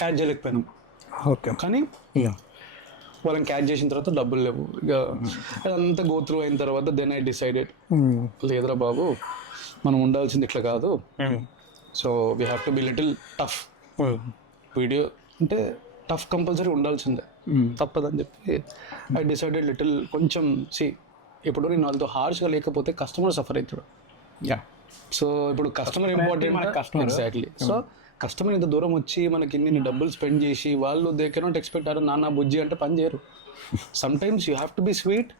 క్యాచ్ చేయలేకపోయాను. ఓకే. కానీ వాళ్ళని క్యాచ్ చేసిన తర్వాత డబ్బులు లేవు. ఇక అదంతా గో త్రూ అయిన తర్వాత దెన్ ఐ డిసైడెడ్, లేదురా బాబు మనం ఉండాల్సింది ఇట్లా కాదు. So we have to be little tough. Video అంటే టఫ్ కంపల్సరీ ఉండాల్సిందే, తప్పదని చెప్పి ఐ డిసైడెడ్ లిటిల్ కొంచెం ఇప్పుడు నేను వాళ్ళతో హార్ష్గా లేకపోతే కస్టమర్ సఫర్ అవుతాడు. సో ఇప్పుడు customer important, customer exactly. So customer ఇంత దూరం వచ్చి మనకి ఇన్ని డబ్బులు స్పెండ్ చేసి వాళ్ళు దే కెనాట్ ఎక్స్పెక్ట్ నాన్న బుజ్జి అంటే పని చేయరు. Sometimes you have to be sweet,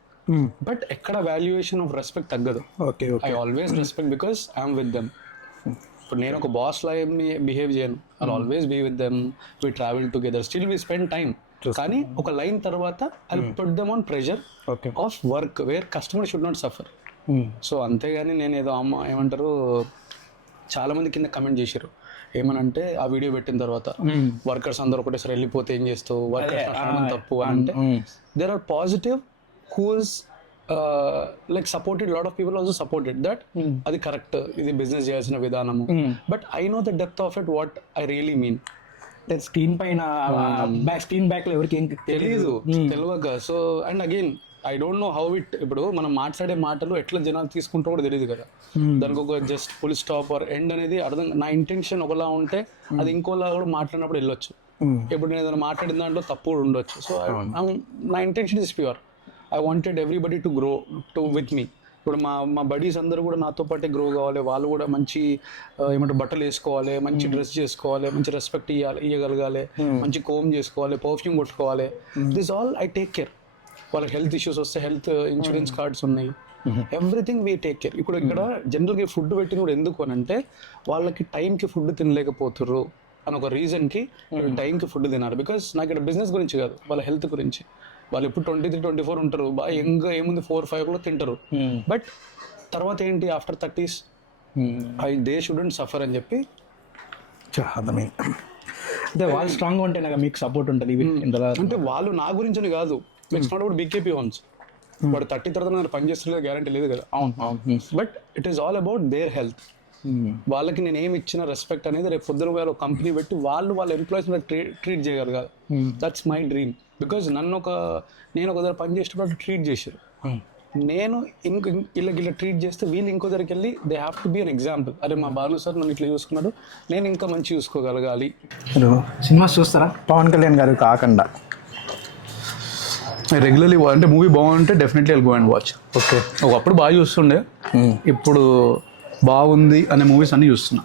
but ఎక్కడ వాల్యుయేషన్ ఆఫ్ రెస్పెక్ట్ తగ్గదు. Okay. I always respect because I'm with them. ఇప్పుడు నేను ఒక బాస్ లా బిహేవ్ చేయను. I always be with them. We travel together, still we spend time. కానీ ఒక లైన్ తర్వాత I put them on pressure okay of work where customer should not suffer. So అంతేగాని నేను ఏదో ఏమంటారు చాలా మంది కింద కమెంట్ చేశారు ఏమనంటే ఆ వీడియో పెట్టిన తర్వాత వర్కర్స్ అందరూ ఒకటేసారి వెళ్ళిపోతే ఏం చేస్తావు, వర్కర్స్ తప్పు అని అంటే there are positive who's like supported, lot of people also supported that అది కరెక్ట్, ఇది బిజినెస్ చేయాల్సిన విధానము. But I know the depth of it what I really mean. Screen పైన స్క్రీన్ బ్యాక్ లో ఎవరికి ఏం తెలియక. So and again I don't know how it, ఇప్పుడు మనం మాట్లాడే మాటలు ఎట్లా జనాలు తీసుకుంటూ కూడా తెలియదు కదా. దానికి ఒక just full stop or end అనేది అర్థం. నా ఇంటెన్షన్ ఒకలా ఉంటే అది ఇంకోలా కూడా మాట్లాడినప్పుడు వెళ్ళొచ్చు. ఇప్పుడు నేను ఏదైనా మాట్లాడిన దాంట్లో తప్పు కూడా ఉండొచ్చు. సో నా intention is pure. I wanted everybody to grow with me. ఇప్పుడు మా బడీస్ అందరూ కూడా నాతో పాటే గ్రో కావాలి, వాళ్ళు కూడా మంచి ఏమంటారు బట్టలు వేసుకోవాలి, మంచి డ్రెస్ చేసుకోవాలి, మంచి రెస్పెక్ట్ ఇవ్వగలగాలి, మంచి కోమ్ చేసుకోవాలి, పర్ఫ్యూమ్ కొట్టుకోవాలి. This all I take care. వాళ్ళకి హెల్త్ ఇష్యూస్ వస్తే హెల్త్ ఇన్సూరెన్స్ కార్డ్స్ ఉన్నాయి, ఎవ్రీథింగ్ వీ టేక్ కేర్. ఇప్పుడు ఇక్కడ జనరల్గా ఫుడ్ పెట్టిన కూడా ఎందుకు అని అంటే వాళ్ళకి టైంకి ఫుడ్ తినలేకపోతుర్రు అని ఒక రీజన్కి టైంకి ఫుడ్ తినాలి. బికాస్ నాకు ఇక్కడ బిజినెస్ గురించి కాదు, వాళ్ళ హెల్త్ గురించి. వాళ్ళు ఇప్పుడు 23-24 ఉంటారు, బాగా యంగ్ ఏముంది 4-5 కూడా తింటారు. బట్ తర్వాత ఏంటి after 30s they shouldn't suffer అని చెప్పి అర్థమైంది. అంటే వాళ్ళు స్ట్రాంగ్ ఉంటే నాకు మీకు సపోర్ట్ ఉంటుంది. అంటే వాళ్ళు నా గురించి కాదు, it's not about BKP homes. వాడు 30 తర్వాత నాకు పని చేస్తున్న గ్యారంటీ లేదు కదా. అవును. But it is all about their health. వాళ్ళకి నేను ఏమి ఇచ్చిన రెస్పెక్ట్ అనేది రేపు పొద్దున వేరే కంపెనీ పెట్టి వాళ్ళ ఎంప్లాయీస్ ట్రీట్ చేయగలగాలి. That's my dream. బికాజ్ నేను ఒక దగ్గర పని చేసేటప్పుడు ట్రీట్ చేశారు. నేను ఇలా ట్రీట్ చేస్తే వీళ్ళు ఇంకో దగ్గరికి వెళ్ళి they have to be an example. అరే మా బాలు సార్ నన్ను ఇట్లా చూసుకున్నాడు, నేను ఇంకా మంచి చూసుకోగలగాలి. సినిమాస్ చూస్తారా పవన్ కళ్యాణ్ గారు కాకుండా? రెగ్యులర్లీ అంటే మూవీ బాగుంటే definitely I'll go and watch. Okay, ఒకప్పుడు బాగా చూస్తుండే, ఇప్పుడు బాగుంది అనే మూవీస్ అన్నీ చూస్తున్నా.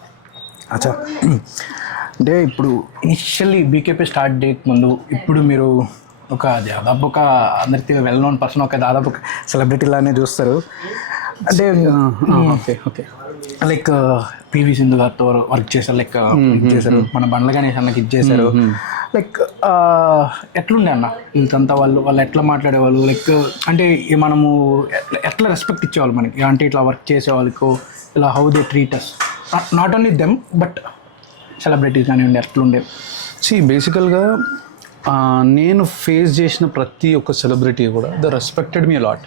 అచ్చా, అంటే ఇప్పుడు ఇనిషియల్లీ BKP స్టార్ట్ డేట్ ముందు ఇప్పుడు మీరు ఒక దాదాపు ఒక అందరికీ వెల్ నోన్ పర్సన్, ఒక దాదాపు ఒక సెలబ్రిటీ లానే చూస్తారు. అంటే ఓకే లైక్ PV సింధు గారితో వర్క్ చేశారు, లైక్ చేశారు, మన బండ్ల గణేష్ అన్నకి ఇచ్చేశారు. లైక్ ఎట్లుండే అన్న వీళ్ళంతా వాళ్ళు ఎట్లా మాట్లాడేవాళ్ళు, లైక్ అంటే మనము ఎట్లా రెస్పెక్ట్ ఇచ్చేవాళ్ళు మనకి, అంటే ఇట్లా వర్క్ చేసే వాళ్ళకు ఇలా how they treat us, not only them but celebrities కానివ్వండి ఎట్లుండే? బేసికల్గా నేను ఫేస్ చేసిన ప్రతి ఒక్క సెలబ్రిటీ కూడా the respected me lot.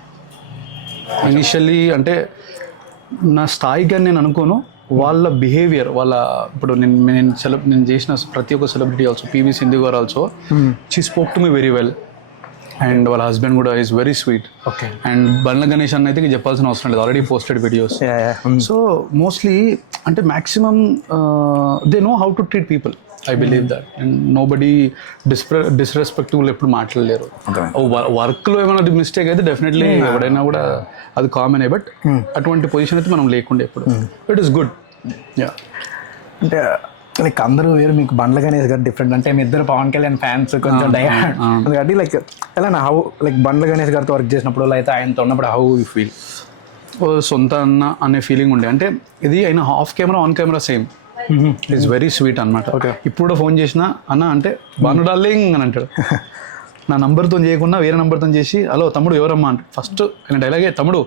Initially అంటే నా స్థాయిగా నేను అనుకోను, వాళ్ళ బిహేవియర్ ఇప్పుడు నేను చేసిన ప్రతి ఒక్క సెలబ్రిటీ ఆల్సో, PV సింధు గారు also she spoke to me very well. And వాళ్ళ హస్బెండ్ కూడా is very sweet. Okay. And Bandla Ganesh అన్న అయితే చెప్పాల్సిన అవసరం లేదు, already posted videos. So mostly అంటే maximum they know how to treat people. I believe that. And nobody disrespectable ఎప్పుడు మాట్లాడలేరు. వర్క్లో ఏమైనా మిస్టేక్ అయితే డెఫినెట్లీ ఎవడైనా కూడా అది కామన్. బట్ అటువంటి పొజిషన్ అయితే మనం లేకుండా ఎప్పుడు ఇట్ ఈస్ గుడ్. అంటే లైక్ అందరూ వేరు, మీకు బండ్ల గణేష్ గారు డిఫరెంట్. అంటే మీ ఇద్దరు పవన్ కళ్యాణ్ ఫ్యాన్స్ కొంచెం కాబట్టి లైక్ ఎలా హౌ లైక్ బండ్ల గణేష్ గారితో వర్క్ చేసినప్పుడు లేకపోతే ఆయనతో ఉన్నప్పుడు హౌ యూ ఫీల్? సొంత అన్న అనే ఫీలింగ్ ఉండే. అంటే ఇది ఆయన of camera on camera same, it's very sweet అనమాట. ఇప్పుడు ఫోన్ చేసినా అన్న అంటే బాను డార్లింగ్ అని అంటాడు. నా నంబర్తో చేయకుండా వేరే నంబర్తో చేసి హలో తమ్ముడు ఎవరమ్మా అంటే ఫస్ట్ ఆయన డైలాగే తమ్ముడు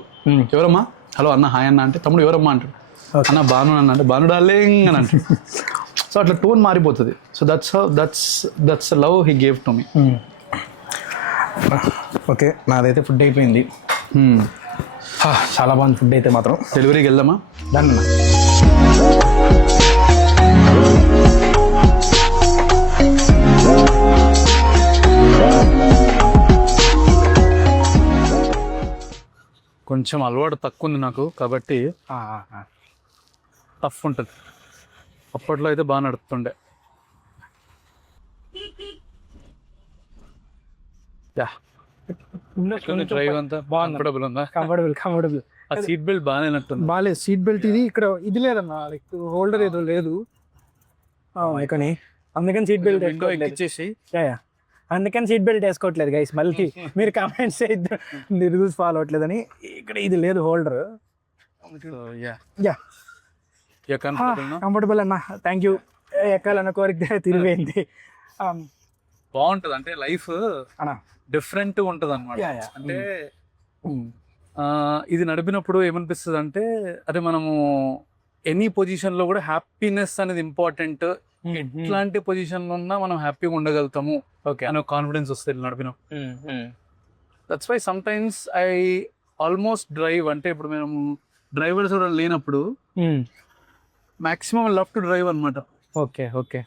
ఎవరమ్మా, హలో అన్న హాయ్ అన్న అంటే తమ్ముడు ఎవరమ్మా అంటాడు, అన్న బాను అన్న అంటే బాను డార్లింగ్ అని అంటాడు. సో అట్లా టోన్ మారిపోతుంది. So that's love he gave to me. Okay, నాదైతే ఫుడ్ అయిపోయింది. చాలా బాగుంది ఫుడ్ అయితే మాత్రం. డెలివరీకి వెళ్దామా? దాన్ని కొంచెం అలవాటు తక్కువ ఉంది నాకు, కాబట్టి టఫ్ ఉంటుంది. అప్పట్లో అయితే బాగా నడుపుతుండే. డ్రైవ్ అంతా కంఫర్టబుల్ ఉందా? కంఫర్టబుల్. ఆ సీట్ బెల్ట్ బాగానే నట్టుంది. బాగాలేదు సీట్ బెల్ట్. ఇది ఇక్కడ ఇది లేదన్నా, లైక్ హోల్డర్ ఏదో లేదు కానీ అందుకని సీట్ బెల్ట్ ఇచ్చేసి అందుకని సీట్ బెల్ట్ వేసుకోవట్లేదు గైస్. మళ్ళీ మీరు కామెంట్స్ రివ్యూస్ ఫాలో అవ్వట్లేదని ఇక్కడ ఇది లేదు హోల్డర్. కంఫర్టబుల్ అన్న, థ్యాంక్ యూ. ఎక్కాలన్న కోరిక తిరిగిపోయింది. బాగుంటది, అంటే లైఫ్ అన్నా డిఫరెంట్ ఉంటది అనమాట. Yeah, yeah. అంటే ఇది నడిపినప్పుడు ఏమనిపిస్తుంది అంటే, అరే మనము ఎనీ పొజిషన్ లో కూడా హ్యాపీనెస్ అనేది ఇంపార్టెంట్, ఎట్లాంటి పొజిషన్ లో ఉన్నా మనం హ్యాపీగా ఉండగలుగుతాము అనే కాన్ఫిడెన్స్ వస్తుంది నడిపిన. That's why sometimes I almost drive, అంటే ఇప్పుడు మేము డ్రైవర్స్ కూడా లేనప్పుడు మాక్సిమం లవ్ టు డ్రైవ్ అనమాట. Okay okay.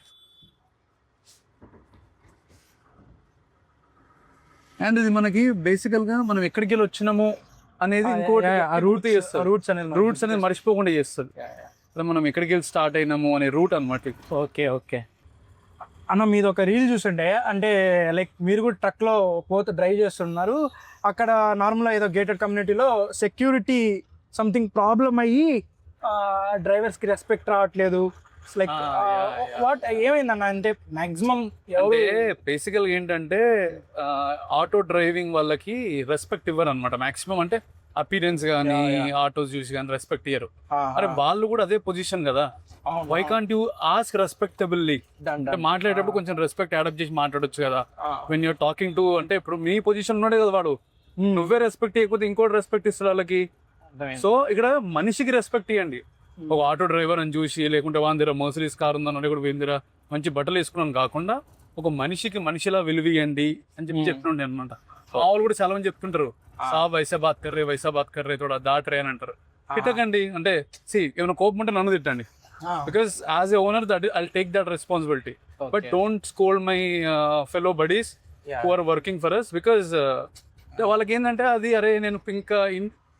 అండ్ ఇది మనకి బేసికల్ గా మనం ఎక్కడికి వెళ్ళి వచ్చినాము అనేది ఇంకోటి రూట్స్ అనేది మర్చిపోకుండా చేస్తుంది. మనం ఎక్కడికి వెళ్ళి స్టార్ట్ అయినాము అనే రూట్ అనమాట. ఓకే ఓకే అన్న, మీది ఒక రీల్ చూస్తుండే, అంటే లైక్ మీరు కూడా ట్రక్లో పోతే డ్రైవ్ చేస్తున్నారు, అక్కడ నార్మల్గా ఏదో గేటెడ్ కమ్యూనిటీలో సెక్యూరిటీ సంథింగ్ ప్రాబ్లం అయ్యి డ్రైవర్స్కి రెస్పెక్ట్ రావట్లేదు, లైక్ వాట్ ఏమైందన్న? అంటే మాక్సిమం అంటే బేసికల్ ఏంటంటే ఆటో డ్రైవింగ్ వాళ్ళకి రెస్పెక్ట్ ఇవ్వరు అనమాట మాక్సిమం. అంటే అపీరెన్స్ కానీ ఆటోస్ చూసి కానీ రెస్పెక్ట్ ఇయ్యరు. అరే వాళ్ళు కూడా అదే పొజిషన్ కదా, why can't you ask respectably? అంటే మాట్లాడేటప్పుడు కొంచెం రెస్పెక్ట్ అడాప్ట్ చేసి మాట్లాడొచ్చు కదా వెన్ యూర్ టాకింగ్ టు. అంటే ఇప్పుడు మీ పొజిషన్ ఉన్నాడే కదా వాడు, నువ్వే రెస్పెక్ట్ ఇవ్వకపోతే ఇంకోటి రెస్పెక్ట్ ఇస్తారు వాళ్ళకి. సో ఇక్కడ మనిషికి రెస్పెక్ట్ ఇవ్వండి. ఒక ఆటో డ్రైవర్ అని చూసి, లేకుంటే వాని దగ్గర మర్సిడీస్ కార్ ఉందని కూడా వీని దగ్గర మంచి బట్టలు వేసుకున్నాను కాకుండా ఒక మనిషికి మనిషిలా విలువియండి అని చెప్పి చెప్తుండే అనమాట. వాళ్ళు కూడా చాలా మంది చెప్తుంటారు, సాబ్ వైసా బాత్ కర్రే తోడా దాట్ రే అని అంటారు. తిట్టకండి, అంటే ఏమైనా కోపం ఉంటే నన్ను తిట్టండి, because as a owner that I'll take that responsibility. But don't scold my fellow buddies who are working for us, because వాళ్ళకి ఏంటంటే అది, అరే నేను ఇంకా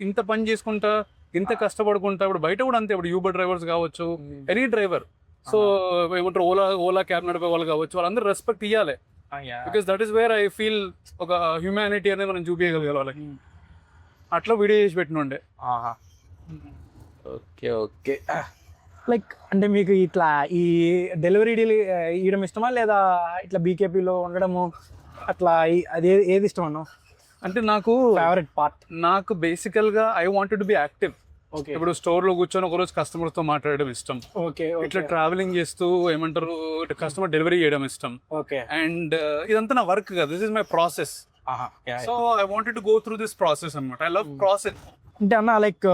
ఇంత పని చేసుకుంటా, ఇంత కష్టపడుకుంటా. ఇప్పుడు బయట కూడా అంతే, ఇప్పుడు యూబర్ డ్రైవర్స్ కావచ్చు, ఎనీ డ్రైవర్, సో ఏమంటారు ఓలా క్యాబ్ నడిపే వాళ్ళు కావచ్చు, వాళ్ళందరూ రెస్పెక్ట్ ఇవ్వాలి. Because that is where I feel ఒక హ్యూమానిటీ అనేది మనం చూపించగలిగాలి వాళ్ళకి. అట్లా వీడియో చేసి పెట్టినుండే. Okay okay. లైక్ అంటే మీకు ఇట్లా ఈ డెలివరీ ఇవ్వడం ఇష్టమా, లేదా ఇట్లా బీకేపీలో ఉండడము అట్లా అది ఏది ఇష్టం అన్న? అంటే నాకు ఫేవరెట్ పార్ట్, నాకు బేసికల్ గా I wanted to be active. ఇప్పుడు స్టోర్ లో కూర్చొని ఒకరోజు కస్టమర్స్ తో మాట్లాడడం ఇష్టం. ఇట్లా ట్రావెలింగ్ చేస్తూ ఏమంటారు కస్టమర్ డెలివరీ చేయడం ఇష్టం. అండ్ ఇదంతా నా వర్క్ కదా, this is my process. So I wanted to go through this process అన్నమాట. I love process. అంటే అన్న లైక్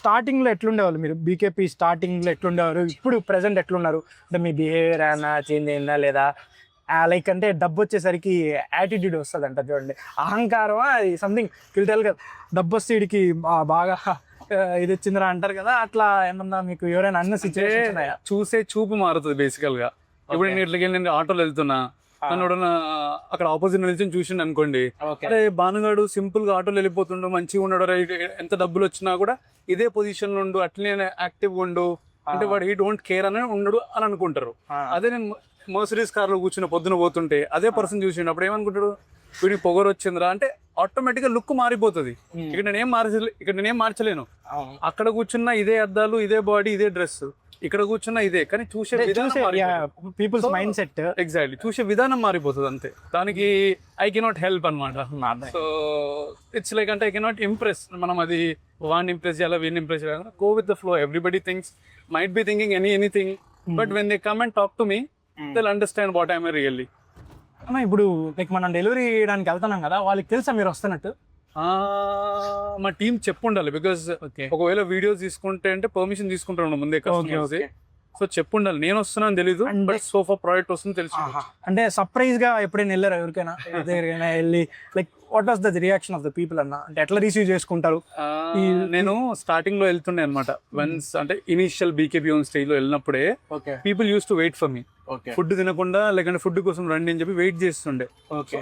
స్టార్టింగ్ లో ఎట్లుండేవాళ్ళు మీరు? బీకేపీ స్టార్టింగ్ లో ఎట్లుండేవారు, ఇప్పుడు ప్రెసెంట్ ఎట్లున్నారు? అంటే మీ బిహేవియర్ ఏమైనా చేంజ్ అయిందా లేదా? లైక్ అంటే డబ్బు వచ్చేసరికి యాటిట్యూడ్ వస్తుంది అంట చూడండి, అహంకారమా సంథింగ్ కిల్టెల్ కదా, డబ్బు వస్తే వీడికి బాగా ఇది వచ్చిందిరా అంటారు కదా, అట్లా ఏమన్నా మీకు ఎవరైనా అన్న సిచ్యువేషన్? చూసే చూపు మారుతుంది బేసికల్ గా. ఇప్పుడు నేను ఇట్లకి నేను ఆటోలో వెళ్తున్నా, నన్ను అక్కడ ఆపోజిట్ నిలిచి చూసిండు అనుకోండి, అరే బానుగాడు సింపుల్ గా ఆటోలో వెళ్ళిపోతుండు, మంచిగా ఉన్నాడు, ఎంత డబ్బులు వచ్చినా కూడా ఇదే పొజిషన్ లో ఉండు, అట్లనే యాక్టివ్గా ఉండు అంటే వాడు హీ డోంట్ కేర్ అని ఉండడు అని అనుకుంటారు. అదే నేను మర్సిడీస్ కార్ లో కూర్చుని పొద్దున పోతుంటే అదే పర్సన్ చూసిండు, అప్పుడు ఏమనుకుంటాడు, వీడికి పొగరు వచ్చిందిరా అంటే ఆటోమేటిక్ గా లుక్ మారిపోతుంది. ఇక్కడ నేనేం మార్చలేను. అక్కడ కూర్చున్న ఇదే అద్దాలు, ఇదే బాడీ, ఇదే డ్రెస్, ఇక్కడ కూర్చున్న ఇదే, కానీ చూసే పీపుల్స్ మైండ్ సెట్ ఎగ్జాక్ట్లీ చూసే విధానం మారిపోతుంది అంతే. దానికి ఐ కెనాట్ హెల్ప్ అనమాట. సో ఇట్స్ లైక్ అంటే ఐ కెనాట్ ఇంప్రెస్. మనం అది వాడిని ఇంప్రెస్ చేయాలా, వీడిని ఇంప్రెస్ చేయాలా, go with the flow. Everybody thinks might be thinking anything, but when they come and talk to me they'll understand what I'm really. అన్న ఇప్పుడు లైక్ మనం డెలివరీ చేయడానికి వెళ్తున్నాం కదా, వాళ్ళకి తెలుసా మీరు వస్తున్నట్టు? మా టీం చెప్పుండాలి, బికాస్ ఒకవేళ వీడియోస్ తీసుకుంటే అంటే పర్మిషన్ తీసుకుంటాను ముందే కస్టమర్స్. సో చెప్పుండాలి నేను వస్తున్నాను తెలీదు, బట్ సోఫా ప్రోడక్ట్ వస్తుంది తెలుసు. అంటే సర్ప్రైజ్ గా ఎప్పుడైనా వెళ్ళారా ఎవరికైనా దగ్గరైనా వెళ్ళి, like what was the reaction of the people అన్న? అంటే ఎట్లా రిసీవ్ చేసుకుంటారు? నేను స్టార్టింగ్ లో వెళ్తుండే అనమాట, వన్స్ అంటే ఇనిషియల్ బీకేపీ ఓన్ స్టేజ్ లో వెళ్ళినప్పుడే people use to wait for me. Food తినకుండా లేకుంటే ఫుడ్ కోసం రండి అని చెప్పి వెయిట్ చేస్తుండే.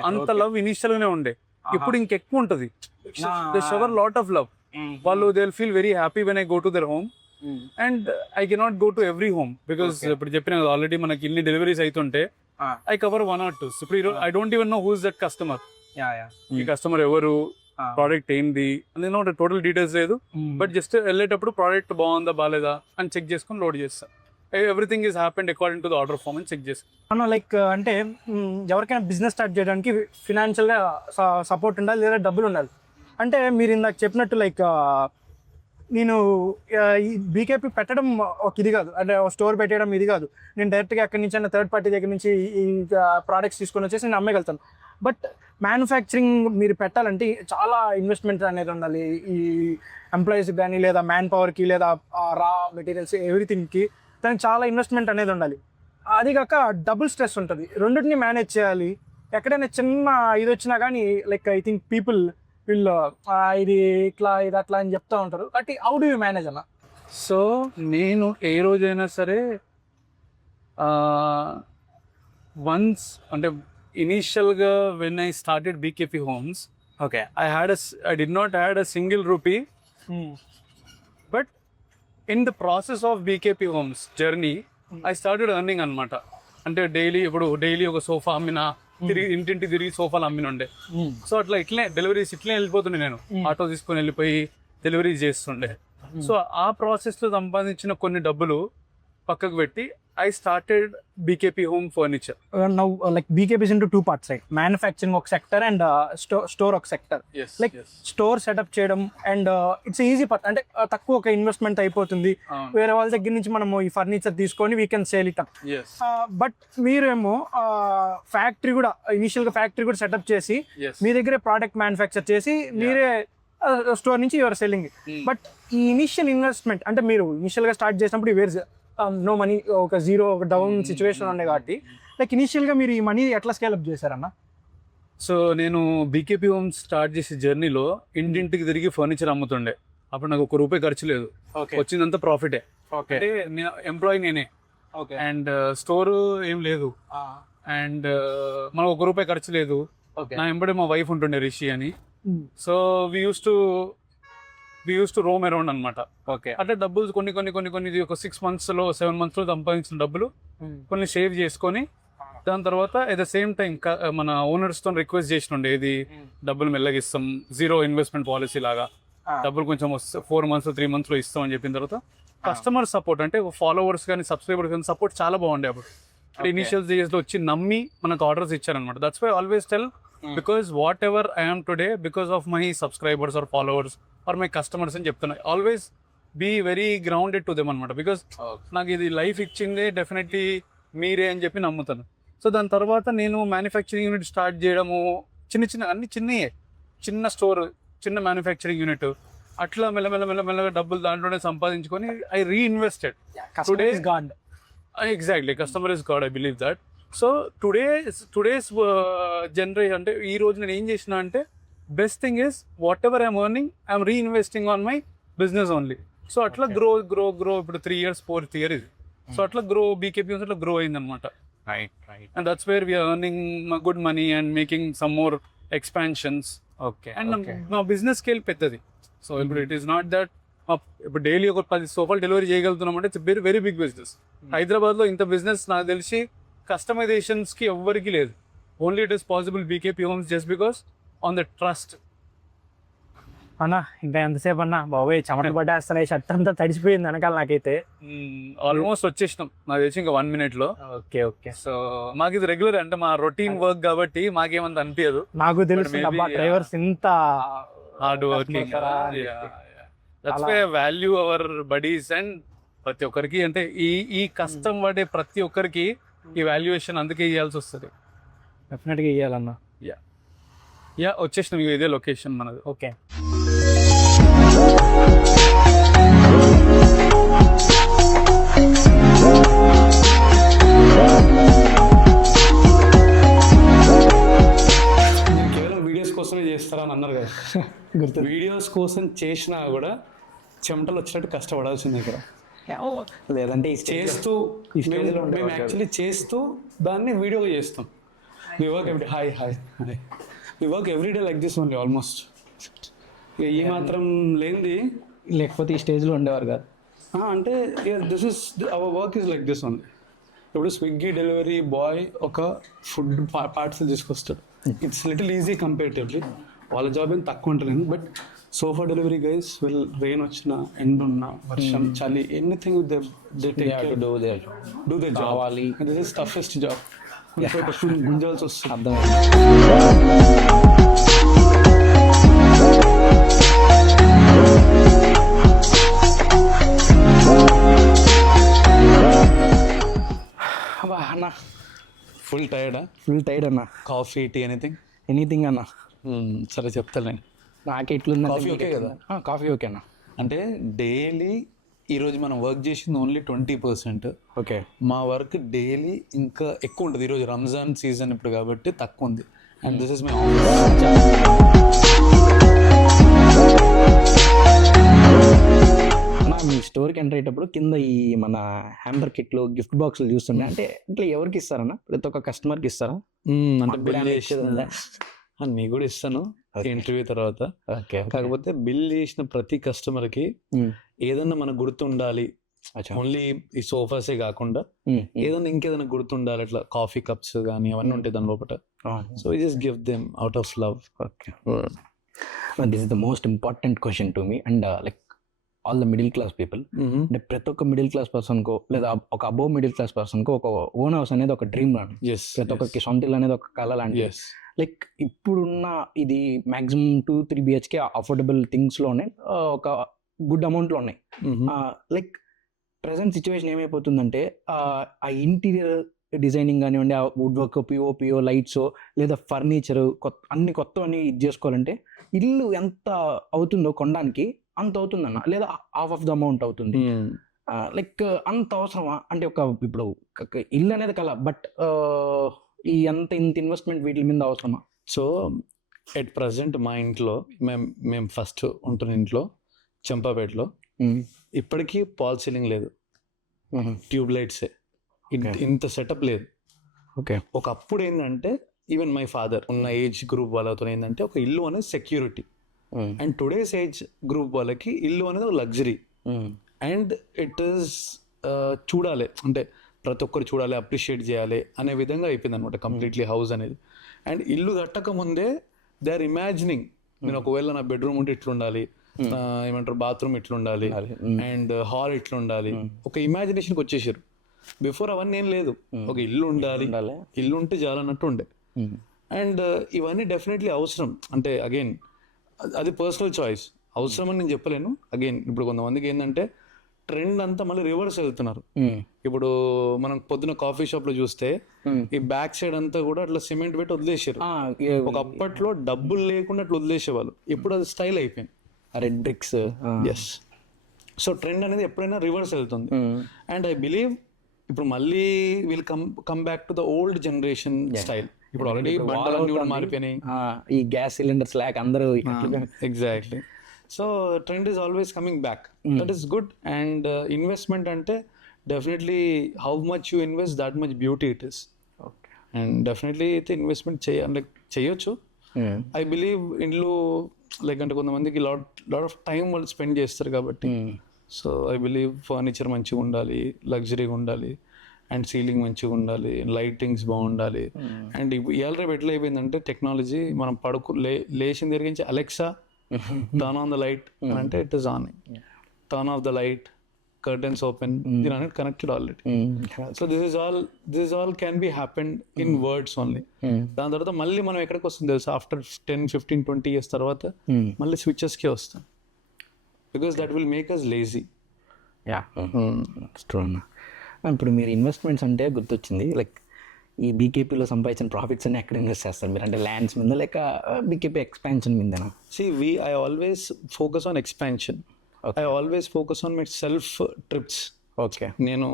అంత లవ్ ఇనిషియల్ గానే ఉండే. ఇప్పుడు ఇంకెక్కువ ఉంటది, they shower lot of love. వాళ్ళు they will feel very happy when I go to there home. And I cannot go to every home, because ఇప్పుడు చెప్పిన ఆల్రెడీ మనకి ఇన్ని డెలివరీస్ అవుతుంటే ఐ కవర్ 1 or 2. ఇప్పుడు I don't even know who is that customer. ఈ కస్టమర్ ఎవరు, ప్రోడక్ట్ ఏంది అని టోటల్ డీటెయిల్స్ లేదు, బట్ జస్ట్ వెళ్ళేటప్పుడు ప్రోడక్ట్ బాగుందా బాగాలేదా అని చెక్ చేసుకొని లోడ్ చేస్తా. Everything is happened according to the order form అని చెక్ చేస్తాను. లైక్ అంటే ఎవరికైనా బిజినెస్ స్టార్ట్ చేయడానికి ఫినాన్షియల్గా సపోర్ట్ ఉండాలి, లేదా డబ్బులు ఉండాలి. అంటే మీరు ఇందాక చెప్పినట్టు లైక్ నేను ఈ బీకేపీ పెట్టడం ఒక ఇది కాదు, అంటే స్టోర్ పెట్టడం ఇది కాదు. నేను డైరెక్ట్గా ఎక్కడి నుంచి అయినా థర్డ్ పార్టీ దగ్గర నుంచి ఈ ప్రోడక్ట్స్ తీసుకొని వచ్చేసి నేను అమ్మగలుగుతాను. బట్ మ్యానుఫ్యాక్చరింగ్ మీరు పెట్టాలంటే చాలా ఇన్వెస్ట్మెంట్ అనేది ఉండాలి. ఈ ఎంప్లాయీస్కి కానీ లేదా మ్యాన్ పవర్కి లేదా రా మెటీరియల్స్ ఎవ్రీథింగ్కి దానికి చాలా ఇన్వెస్ట్మెంట్ అనేది ఉండాలి. అది కాక డబుల్ స్ట్రెస్ ఉంటుంది, రెండింటిని మేనేజ్ చేయాలి. ఎక్కడైనా చిన్న ఇది వచ్చినా కానీ లైక్ ఐ థింక్ పీపుల్ వీళ్ళు ఇది ఇట్లా ఇది అట్లా అని చెప్తూ ఉంటారు. But how do you manage అన్న? సో నేను ఏ రోజైనా సరే వన్స్ అంటే ఇనీషియల్గా when I started BKP homes, okay, I did not had a single rupee, but in the process of BKP Homes journey, I started earning అనమాట. అంటే డైలీ ఒక సోఫా అమ్మినా, ఇంటింటి తిరిగి సోఫాలు అమ్మినుండే. సో అట్లా ఇట్లే డెలివరీస్ ఇట్లే వెళ్ళిపోతుండే, నేను ఆటో తీసుకొని వెళ్ళిపోయి డెలివరీ చేస్తుండే. సో ఆ ప్రాసెస్లో సంపాదించిన కొన్ని డబ్బులు పక్కకు పెట్టి I started BKP Home Furniture. Now like BKP is into two parts, right? Manufacturing ఒక సెక్టర్ అండ్ స్టోర్ ఒక సెక్టర్. లైక్ స్టోర్ సెటప్ చేయడం అండ్ ఇట్స్ ఈజీ పార్ట్, అంటే తక్కువ ఒక ఇన్వెస్ట్మెంట్ అయిపోతుంది. వేరే వాళ్ళ దగ్గర నుంచి మనము ఈ ఫర్నిచర్ తీసుకొని we can sale it up. But మీరేమో ఫ్యాక్టరీ కూడా ఇనిషియల్గా ఫ్యాక్టరీ కూడా సెటప్ చేసి మీ దగ్గరే ప్రోడక్ట్ మ్యానుఫ్యాక్చర్ చేసి మీరే స్టోర్ నుంచి యువర్ సెల్లింగ్. బట్ ఈ ఇనిషియల్ ఇన్వెస్ట్మెంట్ అంటే మీరు ఇనిషియల్గా స్టార్ట్ చేసినప్పుడు వేర్ నో మనీ, ఒక జీరో, ఒక డౌన్ సిచ్యువేషన్ ఉండే కాబట్టి లైక్ ఇనిషియల్గా మీరు ఈ మనీ ఎట్లా స్కేలప్ చేశారన్న? సో నేను బీకేపీ హోమ్స్ స్టార్ట్ చేసే జర్నీలో ఇంటింటికి తిరిగి ఫర్నిచర్ అమ్ముతుండే. అప్పుడు నాకు ₹1 ఖర్చు లేదు, వచ్చిందంతా ప్రాఫిటే. అంటే ఎంప్లాయీ నేనే, అండ్ స్టోర్ ఏం లేదు, అండ్ మనకు ₹1 ఖర్చు లేదు. నా ఎంబడే మా వైఫ్ ఉంటుండే రిషి అని. So we use to Rome around అనమాట. అంటే డబ్బులు కొన్ని ఒక 6 monthsలో 7 monthsలో సంపాదించిన డబ్బులు కొన్ని సేవ్ చేసుకొని, దాని తర్వాత అట్ ద సేమ్ టైం మన ఓనర్స్తో రిక్వెస్ట్ చేసినుండే, ఇది డబ్బులు మెల్లగిస్తాం, జీరో ఇన్వెస్ట్మెంట్ పాలసీ లాగా, డబ్బులు కొంచెం 4 months 3 monthsలో ఇస్తాం అని చెప్పిన తర్వాత కస్టమర్ సపోర్ట్ అంటే ఫాలోవర్స్ కానీ సబ్స్క్రైబర్స్ కానీ సపోర్ట్ చాలా బాగుండే అప్పుడు. అంటే ఇనిషియల్ స్టేజెస్లో వచ్చి నమ్మి మనకు ఆర్డర్స్ ఇచ్చారనమాట. That's why always tell, because whatever I am today because of my subscribers or followers or my customers అని చెప్తున్నా. Always be very grounded to them అనమాట. బికాస్ నాకు ఇది లైఫ్ ఇచ్చిందే డెఫినెట్లీ మీరే అని చెప్పి నమ్ముతాను. సో దాని తర్వాత నేను మ్యానుఫ్యాక్చరింగ్ యూనిట్ స్టార్ట్ చేయడము, చిన్న స్టోర్, చిన్న మ్యానుఫ్యాక్చరింగ్ యూనిట్, అట్లా మెల్లగా డబ్బులు దాంట్లోనే సంపాదించుకొని I reinvested. Today exactly, customer is God, I believe that. So today's generation అంటే ఈ రోజు నేను ఏం చేసిన అంటే, best thing is what ever I'm earning I'm reinvesting on my business only. So అట్లా గ్రో ఇప్పుడు 3 years 4th year ఇది. సో అట్లా బీకేపీ అట్లా గ్రో అయింది అనమాట. And that's where we are earning good money and making some more expansions. And మా బిజినెస్ స్కేల్ పెద్దది. సో ఇప్పుడు ఇట్ ఈస్ నాట్ దట్ ఇప్పుడు డైలీ ఒక 10 సోఫాలు డెలివరీ చేయగలుగుతున్నాం అంటే ఇట్స్ వెరీ బిగ్ బిజినెస్. హైదరాబాద్లో ఇంత బిజినెస్ నాకు తెలిసి కస్టమైజేషన్స్కి ఎవ్వరికి లేదు. Only it is possible BKP homes just because on the trust. అన్నా ఇంకా ఎంతసేపు అన్నా బాబోయ్, చెమటలు పట్టేస్తున్నాయి, షర్ట్ అంతా తడిసిపోయింది వెనకాల నాకైతే. ఆల్మోస్ట్ వచ్చేసినాం నాకు తెలిసి ఇంకా 1 minute. ఓకే. సో మాకు ఇది రెగ్యులర్, అంటే మా రొటీన్ వర్క్ కాబట్టి మాకేమంత అనిపించదు. నాకు తెలుసు డ్రైవర్స్ ఇంత hard working. That's why value our buddies. And ప్రతి ఒక్కరికి అంటే ఈ కష్టం పడే ప్రతి ఒక్కరికి ఈ వాల్యుయేషన్ అందుకే ఇవ్వాల్సి వస్తుంది. డెఫినెట్గా ఇవ్వాలన్నా. వచ్చేసినాం, ఇదే లొకేషన్ మనది. ఓకే. కేవలం వీడియోస్ కోసమే చేస్తారా అని అన్నారు కదా. వీడియోస్ కోసం చేసినా కూడా చెమటలు వచ్చినట్టు కష్టపడాల్సింది ఇక్కడ. లేదంటే చేస్తూ మేము యాక్చువల్లీ చేస్తూ దాన్ని వీడియోగా చేస్తాం. We work every we work every day like this only almost. ఈ మాత్రం లేనిది లేకపోతే ఈ స్టేజ్లో ఉండేవారు కాదు. అంటే this is our work is like this only. ఇప్పుడు స్విగ్గీ డెలివరీ బాయ్ ఒక ఫుడ్ పార్సల్ తీసుకొస్తాడు. ఇట్స్ లిటిల్ ఈజీ కంపేరిటివ్లీ, వాళ్ళ జాబ్ ఏం తక్కువ ఉంటుంది. But sofa delivery guys will rain వచ్చిన, ఎండ్ ఉన్న, వర్షం, చలి, anything they take care, do their job. This is toughest job. గుంజాల్సి వస్తుంది. అర్థం అన్న, ఫుల్ టైర్డా? ఫుల్ టైర్డ్ అన్న. కాఫీ, టీ, ఎనీథింగ్ అన్న. సరే చెప్తాను. నాకు ఎట్లుంది కాఫీ ఓకే కదా? కాఫీ ఓకే అన్న. అంటే డైలీ ఈరోజు మనం వర్క్ చేసింది ఓన్లీ 20%. ఓకే. మా వర్క్ డైలీ ఇంకా ఎక్కువ ఉంటుంది. ఈరోజు రంజాన్ సీజన్ ఇప్పుడు కాబట్టి తక్కువ ఉంది. అండ్ దిస్ ఇస్ మై మీ స్టోర్కి ఎంటర్ అయ్యేటప్పుడు కింద ఈ మన హ్యాంబర్ కిట్లు, గిఫ్ట్ బాక్సులు చూస్తుండే, అంటే ఇట్లా ఎవరికి ఇస్తారన్న? ప్రతి ఒక్క కస్టమర్కి ఇస్తారా? అంటే బిల్ చేసి నీ కూడా ఇస్తాను ఇంటర్వ్యూ తర్వాత. ఓకే. కాకపోతే బిల్ చేసిన ప్రతి కస్టమర్కి ఏదన్నా మనకు గుర్తుండాలి, ఓన్లీ ఈ సోఫాసే కాకుండా ఏదన్నా ఇంకేదైనా గుర్తుండాలి, అట్లా కాఫీ కప్స్ కానీ అవన్నీ ఉంటాయి దాని లోపల. So we just give them out of love. Okay. This is the most important question to me and like all the middle class people. అంటే ప్రతి ఒక్క మిడిల్ క్లాస్ పర్సన్కో లేదా ఒక అబోవ్ మిడిల్ క్లాస్ పర్సన్కో ఒక ఓన్ హౌస్ అనేది ఒక డ్రీమ్ లాంటి. ప్రతి ఒక్కరికి సొంత ఇల్లు అనేది ఒక కళ లాంటి. లైక్ ఇప్పుడున్న ఇది మ్యాక్సిమం 2-3 BHK అఫోర్డబుల్ థింగ్స్లోనే ఒక గుడ్ అమౌంట్లో ఉన్నాయి. లైక్ ప్రజెంట్ సిచ్యువేషన్ ఏమైపోతుందంటే ఆ ఇంటీరియర్ డిజైనింగ్ కానివ్వండి, ఆ వుడ్ వర్క్, పిఓ లైట్స్ లేదా ఫర్నిచర్ అన్ని కొత్తవన్నీ ఇది చేసుకోవాలంటే ఇల్లు ఎంత అవుతుందో కొనడానికి అంత అవుతుందన్న, లేదా హాఫ్ ఆఫ్ ద అమౌంట్ అవుతుంది. లైక్ అంత అవసరమా? అంటే ఇప్పుడు ఇల్లు అనేది కల, బట్ ఇంత ఇన్వెస్ట్మెంట్ వీటి మీద అవసరమా? సో ఎట్ ప్రజెంట్ మా ఇంట్లో మేము ఫస్ట్ ఉంటున్న ఇంట్లో చంపాపేటలో ఇప్పటికీ పాల్ సీలింగ్ లేదు, ట్యూబ్ లైట్సే, ఇంత సెటప్ లేదు. ఓకే. ఒకప్పుడు ఏంటంటే ఈవెన్ మై ఫాదర్ ఉన్న ఏజ్ గ్రూప్ వాళ్ళతో ఏంటంటే ఒక ఇల్లు అనేది security, and today's age group వాళ్ళకి ఇల్లు అనేది ఒక లగ్జరీ. అండ్ ఇట్ ఈస్ చూడాలి అంటే ప్రతి ఒక్కరు చూడాలి, అప్రిషియేట్ చేయాలి అనే విధంగా అయిపోయింది అనమాట కంప్లీట్లీ హౌస్ అనేది. అండ్ ఇల్లు కట్టక ముందే దే ఆర్ ఇమాజినింగ్, నేను ఒకవేళ నా బెడ్రూమ్ ఉంటే ఇట్లుండాలి, ఏమంటారు బాత్రూమ్ ఇట్లుండాలి, అండ్ హాల్ ఇట్లుండాలి, ఒక ఇమాజినేషన్కి వచ్చేసారు. బిఫోర్ అవన్నీ ఏం లేదు, ఒక ఇల్లు ఉండాలి, ఇల్లు ఉంటే చాలన్నట్టు ఉండే. అండ్ ఇవన్నీ డెఫినెట్లీ అవసరం. అంటే అగైన్ అది పర్సనల్ చాయిస్, అవసరం అని నేను చెప్పలేను. అగైన్ ఇప్పుడు కొంతమందికి ఏంటంటే ట్రెండ్ అంతా మళ్ళీ రివర్స్ వెళ్తున్నారు. ఇప్పుడు మనం పొద్దున కాఫీ షాప్ లో చూస్తే ఈ బ్యాక్ సైడ్ అంతా కూడా అట్లా సిమెంట్ పెట్టి వదిలేసారు. ఒక అప్పట్లో డబ్బులు లేకుండా అట్లా వదిలేసేవాళ్ళు, ఇప్పుడు అది స్టైల్ అయిపోయింది, red bricks. Yes. So trend అనేది ఎప్పుడైనా రివర్స్ వెళ్తుంది. అండ్ ఐ బిలీవ్ ఇప్పుడు మళ్ళీ will come back to the old generation style. ఇప్పుడు ఆల్రెడీ బండాలన్నీ కూడా మారిపోయినాయి, ఈ గ్యాస్ సిలిండర్స్ లాక్ అందరూ. Exactly. So trend is always coming back, that is good. And investment అంటే definitely how much you invest that much beauty it is. And definitely అయితే ఇన్వెస్ట్మెంట్ చేయొచ్చు. ఐ బిలీవ్ ఇంట్లో లైక్ అంటే కొంతమందికి లాట్ ఆఫ్ టైం వాళ్ళు స్పెండ్ చేస్తారు కాబట్టి. సో ఐ బిలీవ్ ఫర్నిచర్ మంచిగా ఉండాలి, లగ్జరీగా ఉండాలి, అండ్ సీలింగ్ మంచిగా ఉండాలి, లైటింగ్స్ బాగుండాలి. అండ్ ఇవాళ రేపు ఎట్లా అయిపోయిందంటే టెక్నాలజీ, మనం లేచిన తిరిగించి Alexa turn on the light అంటే it is on, turn off the light, curtains open, దీని అనేది connected already. So this is all can be happened in words only. దాని తర్వాత మళ్ళీ మనం ఎక్కడికి వస్తుంది తెలుసు, ఆఫ్టర్ 10-15-20 years తర్వాత మళ్ళీ స్విచెస్కే వస్తాం, because that will make us lazy. ఇప్పుడు మీరు ఇన్వెస్ట్మెంట్స్ అంటే గుర్తొచ్చింది, లైక్ ఈ బీకేపీలో సంపాదించిన ప్రాఫిట్స్ అన్ని ఎక్కడ ఇన్వెస్ట్ చేస్తారు మీరు? అంటే ల్యాండ్స్ మీద లేక బీకేపీ ఎక్స్పాన్షన్ మీదనా? I always focus on expansion. I always focus on my self trips. Okay. నేను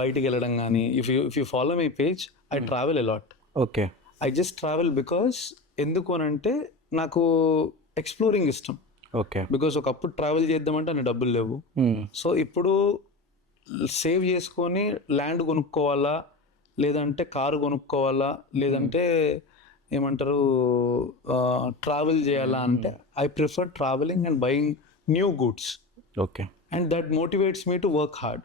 బయటికి వెళ్ళడం కానీ, if you follow my page, I travel allot. Okay. I just travel because ఎందుకు అని అంటే నాకు ఎక్స్ప్లోరింగ్ ఇష్టం. ఓకే. బికాస్ ఒకప్పుడు ట్రావెల్ చేద్దామంటే అన్ని డబ్బులు లేవు. సో ఇప్పుడు సేవ్ చేసుకొని ల్యాండ్ కొనుక్కోవాలా, లేదంటే కారు కొనుక్కోవాలా, లేదంటే ఏమంటారు ట్రావెల్ చేయాలా అంటే I prefer traveling and buying new goods. Okay. And that motivates me to work hard,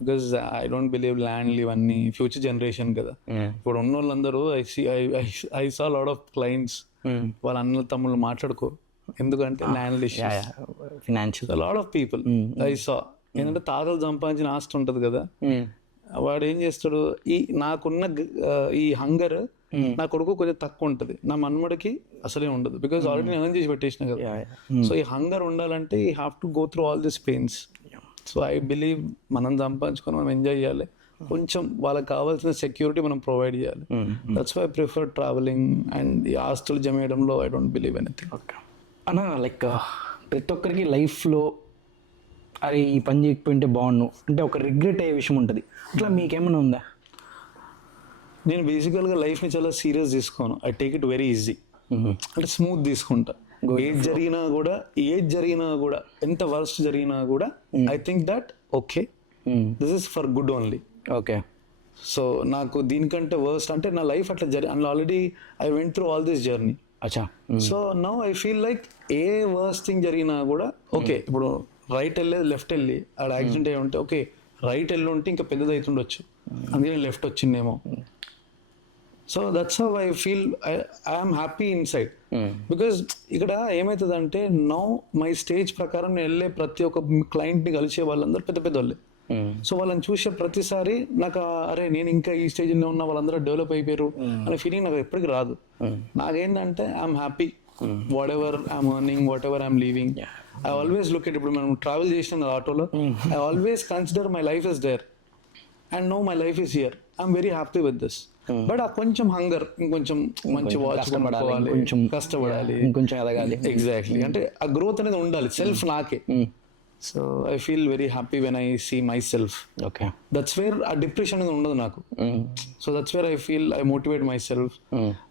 because I don't believe ల్యాండ్లు ఇవన్నీ ఫ్యూచర్ జనరేషన్ కదా. ఇప్పుడు ఉన్న వాళ్ళందరూ I saw lot of clients వాళ్ళ అన్నల తమ్ముళ్ళు మాట్లాడుకోరు, ఎందుకంటే land issues, financial. Lot of people I saw. ఏంటంటే తాతలు సంపాదించిన ఆస్తి ఉంటుంది కదా, వాడు ఏం చేస్తాడు, నాకున్న ఈ హంగర్ నా కొడుకు కొంచెం తక్కువ ఉంటుంది, నా మన్మడికి అసలే ఉండదు, బికాస్ ఆల్రెడీ నేను ఎర్న్ చేసి పెట్టేసిన కదా. సో ఈ హంగర్ ఉండాలంటే you have to go through all this pains. So I believe మనం సంపాదించుకొని మనం ఎంజాయ్ చేయాలి, కొంచెం వాళ్ళకి కావాల్సిన సెక్యూరిటీ మనం ప్రొవైడ్ చేయాలి. That's why I prefer traveling and ఈ ఆస్తులు జమేయడంలో I don't believe anything. Okay అన్న, లైక్ ప్రతి ఒక్కరికి లైఫ్లో అరే ఈ పని చేయకపోయింటే బాగుండు అంటే ఒక రిగ్రెట్ అయ్యే విషయం ఉంటుంది, అట్లా మీకేమైనా ఉందా? నేను బేసికల్గా లైఫ్ని చాలా సీరియస్ తీసుకోను. I take it very easy, అంటే స్మూత్ తీసుకుంటా. ఏజ్ జరిగినా కూడా ఎంత వర్స్ట్ జరిగినా కూడా I think that okay this is for good only. Okay, so నాకు దీనికంటే వర్స్ట్ అంటే నా లైఫ్ అట్లా already I went through all this journey. అచ్చా. So now I feel like a worst thing జరిగినా కూడా ఓకే, ఇప్పుడు రైట్ వెళ్ళేది లెఫ్ట్ వెళ్ళి ఆడ యాక్సిడెంట్ అయ్యి ఉంటే ఓకే, రైట్ వెళ్ళి ఉంటే ఇంకా పెద్దది అవుతుండొచ్చు, అందుకని లెఫ్ట్ వచ్చిందేమో. So that's how I feel I'm happy in side. Because ఇక్కడ ఏమవుతుందంటే నౌ మై స్టేజ్ ప్రకారం నేను వెళ్ళే ప్రతి ఒక్క క్లయింట్ని కలిసే వాళ్ళందరూ పెద్ద పెద్ద వాళ్ళే. సో వాళ్ళని చూసే ప్రతిసారి నాకు అరే నేను ఇంకా ఈ స్టేజ్లో ఉన్న వాళ్ళందరూ డెవలప్ అయిపోయారు అనే ఫీలింగ్ నాకు ఎప్పటికీ రాదు. నాకేంటంటే I'm happy what ever I'm earning, what ever I'm leaving. I always look at, ఇప్పుడు మనం ట్రావెల్ చేసినాం కదా ఆటోలో, I always consider my life is there and no my life is here. I'm very happy with this. But ఆ కొంచెం హంగర్, ఇంకొంచెం మంచి వాచ్ కొనుక్కోవాలి, కొంచెం కష్టపడాలి, ఇంకొంచెం ఎదగాలి. ఎగ్జాక్ట్లీ, అంటే ఆ గ్రోత్ అనేది ఉండాలి సెల్ఫ్ నాకే. So I feel very happy when I see myself. Okay, that's where ఆ డిప్రెషన్ అనేది ఉండదు నాకు. So that's where I feel I motivate myself.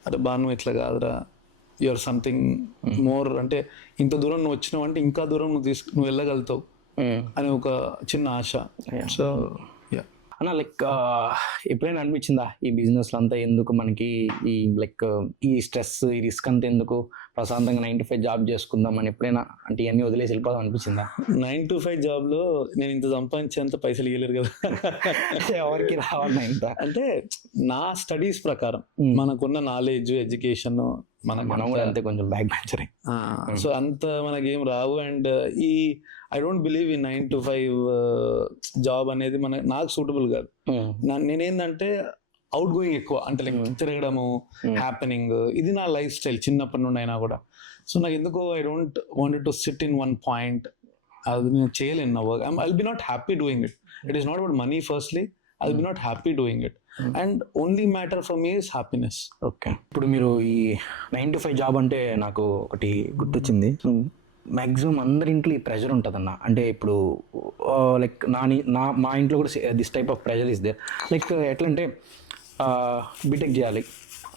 అరే బాను ఇట్లా కాదురా, యువర్ సంథింగ్ మోర్, అంటే ఇంత దూరం నువ్వు వచ్చినావు అంటే ఇంకా దూరం నువ్వు వెళ్ళగలుగుతావు అని ఒక చిన్న ఆశ. సో అన్న, లైక్ ఎప్పుడైనా అనిపించిందా ఈ బిజినెస్లో అంతా ఎందుకు మనకి ఈ లైక్ ఈ స్ట్రెస్, ఈ రిస్క్ అంతా ఎందుకు, ప్రశాంతంగా 9 to 5 జాబ్ చేసుకుందాం అని ఎప్పుడైనా అంటే ఇవన్నీ వదిలేసి వెళ్ళిపోదాం అనిపించిందా? 9 to 5 జాబ్లో నేను ఇంత సంపాదించేంత పైసలు ఇవ్వలేరు కదా ఎవరికి రావాలి ఇంత. అంటే నా స్టడీస్ ప్రకారం మనకున్న నాలెడ్జ్, ఎడ్యుకేషన్, మనం కూడా అంతే కొంచెం బ్యాక్ బెంచర్. సో అంత మనకేం రావు. అండ్ ఈ ఐ డోంట్ బిలీవ్ ఈ 9 to 5 జాబ్ అనేది నాకు సూటబుల్ కాదు. నేనేందంటే అవుట్ గోయింగ్ ఎక్కువ, అంటే లైక్ తిరగడము, హ్యాపెనింగ్, ఇది నా లైఫ్ స్టైల్ చిన్నప్పటి నుండి అయినా కూడా. సో నాకు ఎందుకో I don't wanted to SIT in one point. అది నేను చేయలేను నా work. I'll be not happy doing it. It is not about money firstly, I'll be not happy doing it. And only matter for me is happiness. Okay, ఇప్పుడు మీరు ఈ 9 to 5 జాబ్ అంటే నాకు ఒకటి గుర్తొచ్చింది. మ్యాక్సిమం అందరి ఇంట్లో ఈ ప్రెషర్ ఉంటుందన్న. అంటే ఇప్పుడు లైక్ మా ఇంట్లో కూడా this type of pressure is there. Like ఎట్లా అంటే బీటెక్ చేయాలి,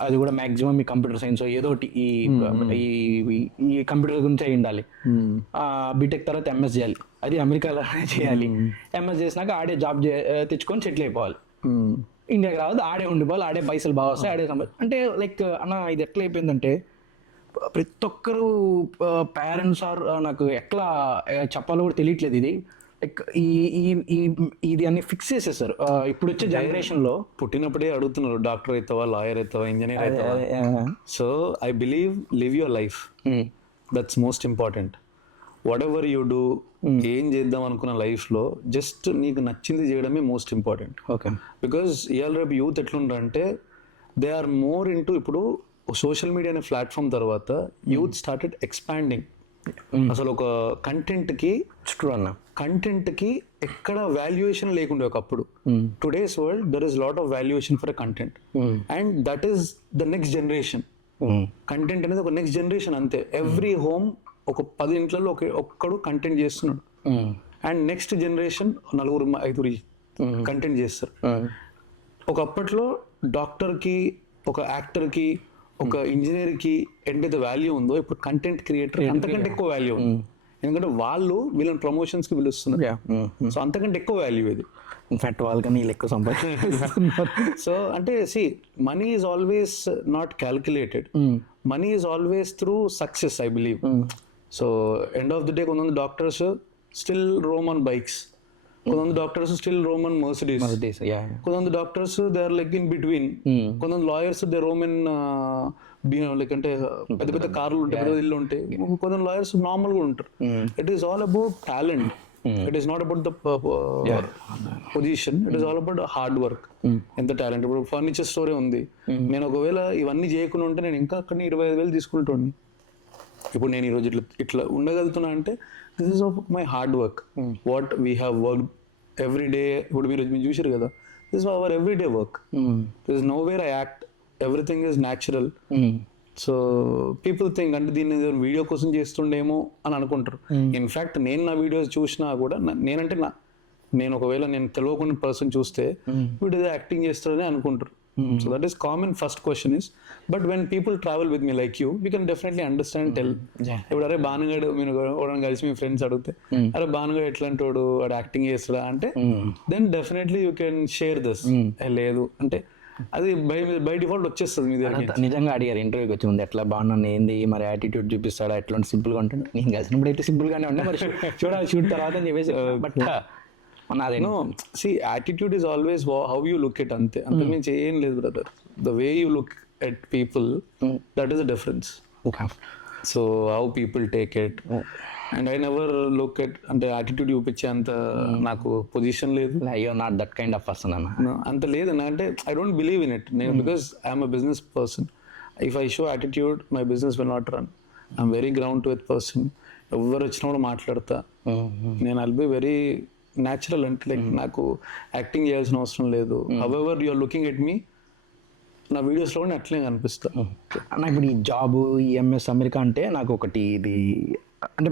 అది కూడా మ్యాక్సిమం ఈ కంప్యూటర్ సైన్స్ ఏదో ఒకటి ఈ కంప్యూటర్ గురించి అయి ఉండాలి. బీటెక్ తర్వాత ఎంఎస్ చేయాలి, అది అమెరికాలోనే చేయాలి. ఎంఎస్ చేసినాక ఆడే జాబ్ తెచ్చుకొని సెటిల్ అయిపోవాలి. ఇండియాకి రావద్దు, ఆడే ఉండిపోవాలి, ఆడే పైసలు బాగా వస్తాయి, ఆడే అంటే లైక్ అన్న ఇది ఎట్లా అయిపోయిందంటే ప్రతి ఒక్కరు పేరెంట్స్ ఆర్ నాకు ఎట్లా చెప్పాలో కూడా తెలియట్లేదు. ఇది లైక్ ఇది అన్ని ఫిక్స్ చేసేసారు ఇప్పుడు వచ్చే జనరేషన్లో. పుట్టినప్పుడే అడుగుతున్నారు డాక్టర్ అవుతావా, లాయర్ అవుతావా, ఇంజనీర్ అవుతావా. So I believe live your life, that's most important. What ever you do, ఏం చేద్దాం అనుకున్న లైఫ్లో జస్ట్ నీకు నచ్చింది చేయడమే మోస్ట్ ఇంపార్టెంట్. ఓకే, బికాజ్ ఇవాళ రేపు యూత్ ఎట్లుంటారంటే దే ఆర్ మోర్ ఇంటూ, ఇప్పుడు సోషల్ మీడియా అనే ప్లాట్ఫామ్ తర్వాత యూత్ స్టార్టెడ్ ఎక్స్పాండింగ్. అసలు ఒక కంటెంట్కి ఎక్కడ వాల్యుయేషన్ లేకుండే ఒకప్పుడు. Today's world there is lot of valuation for a content, and that is the next generation. Content అనేది ఒక నెక్స్ట్ జనరేషన్ అంతే. ఎవ్రీ హోమ్ ఒక 10 ఇంట్లలో ఒక్కడు కంటెంట్ చేస్తున్నాడు, అండ్ నెక్స్ట్ జనరేషన్ 4-5 కంటెంట్ చేస్తారు. ఒకప్పట్లో డాక్టర్కి, ఒక యాక్టర్కి, ఒక ఇంజనీర్కి ఎంతైతే వాల్యూ ఉందో ఇప్పుడు కంటెంట్ క్రియేటర్ అంతకంటే ఎక్కువ వాల్యూ ఉంది. ఎందుకంటే వాళ్ళు వీళ్ళని ప్రమోషన్స్కి పిలుస్తున్నారు. సో అంతకంటే ఎక్కువ వాల్యూ ఇది. ఇన్ఫాక్ట్ వాళ్ళకని వీళ్ళు ఎక్కువ సంపాదిస్తున్నారు. సో అంటే money is always not calculated, money is always through success I believe. So end of the day కొంతమంది doctors still roam on bikes, కొంతమంది doctors still roam on Mercedes, కొంతమంది doctors they are like in between, కొంతమంది lawyers they roam in like అంటే పెద్ద పెద్ద కార్లు ఉంటాయి, పెద్ద ఇల్లు ఉంటాయి. కొంతమంది లాయర్స్ నార్మల్గా ఉంటారు. It is all about talent, it is not about the position, it is all about hard work. ఎంత టాలెంట్. ఇప్పుడు ఫర్నిచర్ స్టోరే ఉంది, నేను ఒకవేళ ఇవన్నీ చేయకుండా ఉంటే నేను ఇంకా అక్కడ 25,000 తీసుకుంటాను. ఇప్పుడు నేను ఈరోజు ఇట్లా ఉండగలుగుతున్నా అంటే this is of my hard work, what we have work every day. ఇప్పుడు మీరు చూసారు కదా, this is our everyday work. There is nowhere I act. Everything is natural. So people think అంటే దీన్ని వీడియో కోసం చేస్తుండేమో అని అనుకుంటారు. ఇన్ఫ్యాక్ట్ నేను నా వీడియోస్ చూసినా కూడా నేను ఒకవేళ నేను తెలియకుండా పర్సన్ చూస్తే వీడు ఏదో యాక్టింగ్ చేస్తారని అనుకుంటారు. So that is common first question is. But when people travel with me like you we can definitely understand tell. ఇప్పుడు అరే భానుగాడు మీరు ఎవరైనా కలిసి మీ ఫ్రెండ్స్ అడిగితే అరే భానుగాడు ఎట్లాంటి వాడు యాక్టింగ్ చేస్తాడా అంటే then definitely you can share this. లేదు అంటే అది బై డిఫాల్ట్ వచ్చేస్తుంది మీ దగ్గర. నిజంగా అడిగారు ఇంటర్వ్యూకి వచ్చి ముందు ఎట్లా బాగున్నాను ఏంది మరి యాటిట్యూడ్ చూపిస్తాడా ఎట్లాంటి సింపుల్గా ఉంటాడు. నేను కలిసినప్పుడు అయితే సింపుల్గానే ఉంటా మరి చూడాలి షూట్ తర్వాత అని చెప్పేసి. But no see attitude is always how you look at అంతే. అంతకుమించి ఏం లేదు brother. The way you look at people that is the difference. So how people take it and I never look at అంటే యాటిట్యూడ్ చూపించే అంత నాకు పొజిషన్ లేదు. అయ్యో not that kind of person అన్న అంత లేదు అంటే I don't believe in it. నేను because I'm a business person. If I show attitude my business will not run. I'm very ground to with person. ఎవరు వచ్చినప్పుడు మాట్లాడతా. నేను ఐల్ బి వెరీ న్యాచురల్ అంటే లైక్ నాకు యాక్టింగ్ చేయాల్సిన అవసరం లేదు. However you are looking at me నా వీడియోస్లో కూడా అట్లే కనిపిస్తా. నాకు ఇప్పుడు ఈ జాబు ఈ ఎంఎస్ అమెరికా అంటే నాకు ఒకటి ఇది అంటే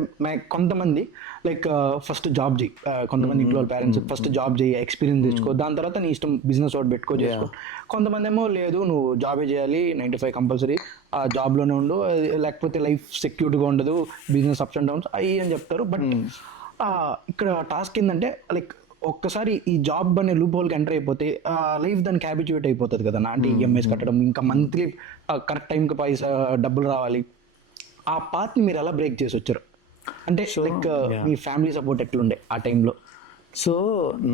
కొంతమంది లైక్ ఫస్ట్ జాబ్ చేయి, కొంతమంది ఇంట్లో పేరెంట్స్ ఫస్ట్ జాబ్ చేయి ఎక్స్పీరియన్స్ తెచ్చుకో దాని తర్వాత నీ ఇష్టం బిజినెస్ ఒకటి పెట్టుకో చేసుకో. కొంతమంది ఏమో లేదు నువ్వు జాబే చేయాలి 9 to 5 కంపల్సరీ ఆ జాబ్లోనే ఉండు లేకపోతే లైఫ్ సెక్యూర్డ్గా ఉండదు బిజినెస్ అప్స్ అండ్ డౌన్స్ అయ్యి అని చెప్తారు. బట్ ఇక్కడ టాస్క్ ఏంటంటే లైక్ ఒక్కసారి ఈ జాబ్ అనే లూప్ హోల్కి ఎంటర్ అయిపోతే లైఫ్ దానికి హ్యాబిచ్యుయేట్ అయిపోతుంది కదా. అంటే ఈఎంఐస్ కట్టడం ఇంకా మంత్లీ కరెక్ట్ టైంకి పైసా డబ్బులు రావాలి. ఆ పార్ట్ని మీరు ఎలా బ్రేక్ చేసి వచ్చారు అంటే లైక్ మీ ఫ్యామిలీ సపోర్ట్ ఎట్లుండే ఆ టైంలో? సో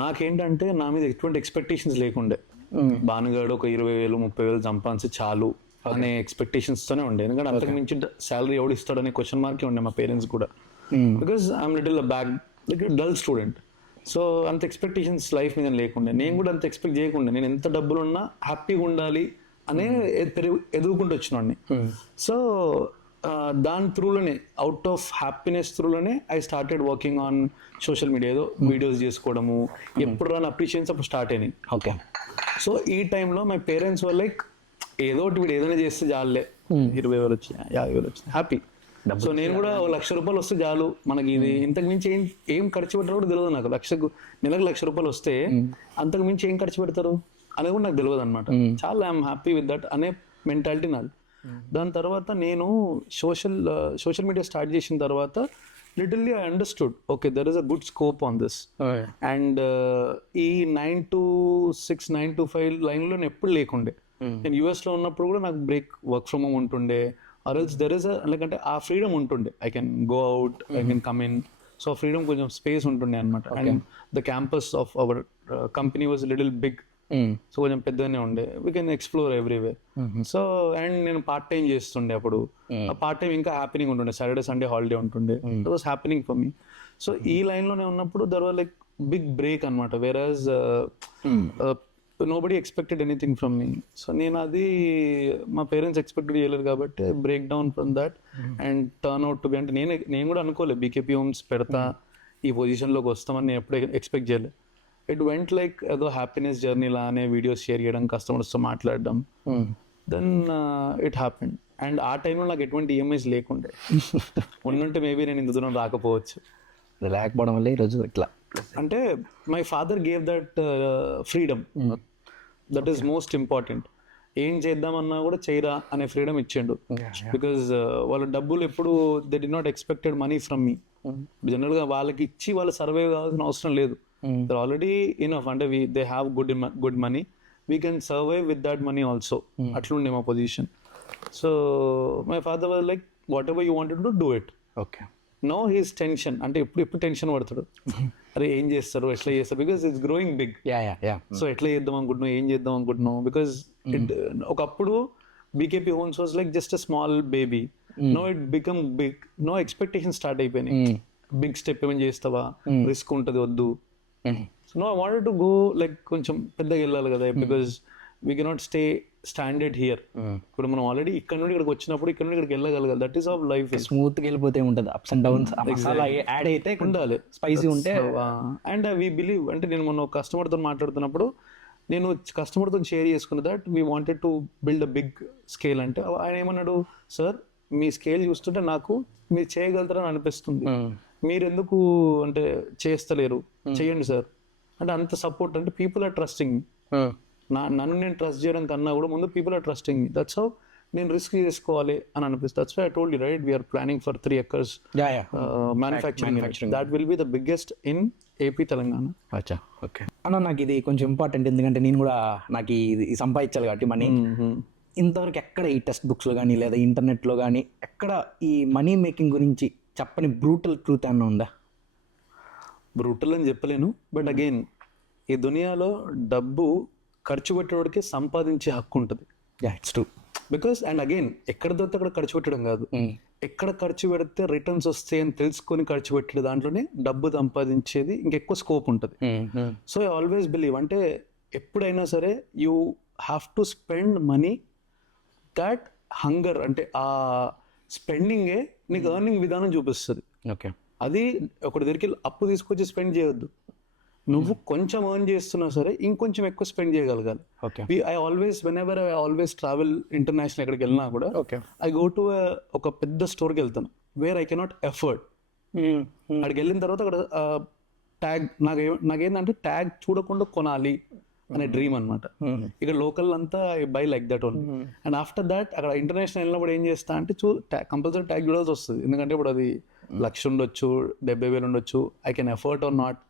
నాకేంటంటే నా మీద ఎటువంటి ఎక్స్పెక్టేషన్స్ లేకుండే. భానుగాడు ఒక 20,000 30,000 సంపాదించి చాలు అనే ఎక్స్పెక్టేషన్స్తోనే ఉండే. ఎందుకంటే అంతకు మించి శాలరీ ఎవడు ఇస్తాడనే క్వశ్చన్ మార్కే ఉండే మా పేరెంట్స్ కూడా. Because I'm little back like dull student. So అంత ఎక్స్పెక్టేషన్స్ లైఫ్ మీద లేకుండే. నేను కూడా అంత ఎక్స్పెక్ట్ చేయకుండా నేను ఎంత డబ్బులు ఉన్నా హ్యాపీగా ఉండాలి అనే ఎదుగుకుంటూ వచ్చినాడిని. సో దాని త్రూలోనే అవుట్ ఆఫ్ హ్యాపీనెస్ త్రూలోనే I started working on social media. ఏదో వీడియోస్ చేసుకోవడము ఎప్పుడు రాని అప్రిషియేషన్స్ అప్పుడు స్టార్ట్ అయినాయి. ఓకే. సో ఈ టైంలో మై పేరెంట్స్ వర్ లైక్ ఏదో ఒకటి వీడు ఏదైనా చేస్తే చాలులే 20,000 వచ్చినాయి 50,000 వచ్చినాయి హ్యాపీ. సో నేను కూడా ₹1,00,000 వస్తే చాలు మనకి ఇది ఇంతకు మించి ఏం ఖర్చు పెట్టారో కూడా తెలియదు నాకు. నెలకు ₹1,00,000 వస్తే అంతకు మించి ఏం ఖర్చు పెడతారు అనేది కూడా నాకు తెలియదు అనమాట. చాలా ఐఎమ్ హ్యాపీ విత్ దట్ అనే మెంటాలిటీ నాది. దాని తర్వాత నేను సోషల్ మీడియా స్టార్ట్ చేసిన తర్వాత little I understood okay there is a good scope on this. And ఈ 9 to 6 9 to 5 లైన్లో నేను ఎప్పుడు లేకుండే. నేను యూఎస్లో ఉన్నప్పుడు కూడా నాకు వర్క్ ఫ్రమ్ హోమ్ ఉంటుండే. ఆర్ ఎల్స్ దెర్ ఇస్ అంటే ఆ ఫ్రీడమ్ ఉంటుండే. I can go out, I can come in. So freedom కొంచెం స్పేస్ ఉంటుండే అనమాట. And the campus of our company was little big. So కొంచెం పెద్దగానే ఉండే. We can explore everywhere. So and నేను పార్ట్ టైం చేస్తుండే అప్పుడు. ఆ పార్ట్ టైం ఇంకా హ్యాపీనింగ్ ఉంటుండే. సాటర్డే సండే హాలిడే ఉంటుండే. It was happening for me. So ఈ లైన్లోనే ఉన్నప్పుడు there was like big break అనమాట. Whereas nobody expected anything from me. So నేను అది మా పేరెంట్స్ ఎక్స్పెక్ట్ చేయలేరు కాబట్టి break down from that and turn out to be అంటే నేను కూడా అనుకోలేదు బీకేపీ హోమ్స్ పెడతా ఈ పొజిషన్లోకి వస్తామని నేను ఎప్పుడూ ఎక్స్పెక్ట్ చేయలేదు. ఇట్ వెంట్ లైక్ ఏదో హ్యాపీనెస్ జర్నీ లానే వీడియోస్ షేర్ చేయడం, కస్టమర్స్తో మాట్లాడడం. Then it happened. అండ్ ఆ టైంలో నాకు ఎటువంటి ఈఎంఐస్ లేకుండే. ఉన్నంటే మేబీ నేను ఇంత దూరం రాకపోవచ్చు. లేకపోవడం వల్ల ఈరోజు ఇట్లా అంటే my father gave that freedom. That is most important. ఏం చేద్దామన్నా కూడా చేయరా అనే ఫ్రీడమ్ ఇచ్చిండు. బికాజ్ వాళ్ళ డబ్బులు ఎప్పుడు they did not expected money from మీ. జనరల్గా వాళ్ళకి ఇచ్చి వాళ్ళు సర్వైవ్ కావాల్సిన అవసరం లేదు. They're already enough. And they have good money. We can survive with that money also. Atlunde my position. So my father was like, whatever you wanted to do it. Okay. Now his tension. అంటే ఎప్పుడు టెన్షన్ పడతాడు. అరే ఏం చేస్తారు ఎట్లా చేస్తారు because it's growing big. So ఎట్లా చేద్దాం అనుకుంటున్నావు ఏం చేద్దాం అనుకుంటున్నావు బికాస్ ఒకప్పుడు BKP homes was like just a small baby. No it become big. No expectation start అయిపోయినాయి. బిగ్ స్టెప్ ఏమైనా చేస్తావా, రిస్క్ ఉంటుంది వద్దు. So no I wanted to go like కొంచెం పెద్దగా వెళ్ళాలి కదా because we cannot stay standard here. ఇప్పుడు మనం ఆల్రెడీ ఇక్కడ నుండి ఇక్కడికి వచ్చినప్పుడు ఇక్కడ నుండి ఇక్కడికి వెళ్ళగలగాలి. That is of life. స్మూత్గా వెళ్ళిపోతే ఉంటుంది అప్స్ అండ్ డౌన్స్ యాడ్ అయితే ఉండాలి, స్పైసీ ఉంటే. అండ్ వీ బిలీవ్ అంటే నేను మొన్న ఒక కస్టమర్తో మాట్లాడుతున్నప్పుడు నేను కస్టమర్తో షేర్ చేసుకున్న that we wanted to build a big scale అంటే ఆయన ఏమన్నాడు, సార్ మీ స్కేల్ చూస్తుంటే నాకు మీరు చేయగలుగుతారని అనిపిస్తుంది, మీరు ఎందుకు అంటే చేస్తలేరు, చేయండి సార్ అంటే అంత సపోర్ట్. అంటే పీపుల్ ఆర్ ట్రస్టింగ్ నన్ను నేను ట్రస్ట్ చేయడం కన్నా కూడా ముందు people are trusting me. That's how నేను రిస్క్ చేసుకోవాలి అని అనిపిస్తుంది. That's why I told you right, we're planning for 3 acres manufacturing. That will be the biggest in AP Telangana. అచ్చా, ఓకే అన్న. నాకు ఇది కొంచెం ఇంపార్టెంట్, ఎందుకంటే నేను కూడా నాకు ఇది సంపాదించాలి కాబట్టి మనీ. ఇంతవరకు ఎక్కడ ఈ టెక్స్ట్ బుక్స్లో కానీ లేదా ఇంటర్నెట్లో కానీ ఎక్కడ ఈ మనీ మేకింగ్ గురించి చెప్పని బ్రూటల్ ట్రూత్ ఏమన్నా ఉందా? బ్రూటల్ అని చెప్పలేను, బట్ అగైన్ ఈ దునియాలో డబ్బు ఖర్చు పెట్టేవాడికి సంపాదించే హక్కు ఉంటుంది. It's true. Because and again ఎక్కడ దొరికితే అక్కడ ఖర్చు పెట్టడం కాదు, ఎక్కడ ఖర్చు పెడితే రిటర్న్స్ వస్తాయి అని తెలుసుకొని ఖర్చు పెట్టే దాంట్లోనే డబ్బు సంపాదించేది ఇంకెక్కువ స్కోప్ ఉంటుంది. సో ఐ ఆల్వేస్ బిలీవ్ అంటే ఎప్పుడైనా సరే you have to spend money that hunger, అంటే ఆ స్పెండింగే నీకు ఎర్నింగ్ విధానం చూపిస్తుంది. ఓకే, అది ఒకటి దగ్గరికి అప్పు తీసుకొచ్చి స్పెండ్ చేయొద్దు. నువ్వు కొంచెం ఎర్న్ చేస్తున్నా సరే ఇంకొంచెం ఎక్కువ స్పెండ్ చేయగలగాలి. Okay, I always whenever I always travel international ఎక్కడికి వెళ్ళినా కూడా ఓకే, ఐ గో టు ఒక పెద్ద స్టోర్కి వెళ్తాను వేర్ ఐ కెనాట్ ఎఫర్డ్. అక్కడికి వెళ్ళిన తర్వాత అక్కడ ట్యాగ్ నాకేంటంటే ట్యాగ్ చూడకుండా కొనాలి అనే డ్రీమ్ అనమాట. ఇక్కడ లోకల్ అంతా by like that only. And after that అక్కడ ఇంటర్నేషనల్ వెళ్ళినప్పుడు ఏం చేస్తా అంటే కంపల్సరీ ట్యాగ్ చూడాల్సి వస్తుంది, ఎందుకంటే ఇప్పుడు అది 1,00,000 ఉండొచ్చు, 70,000 ఉండొచ్చు, I can effort are not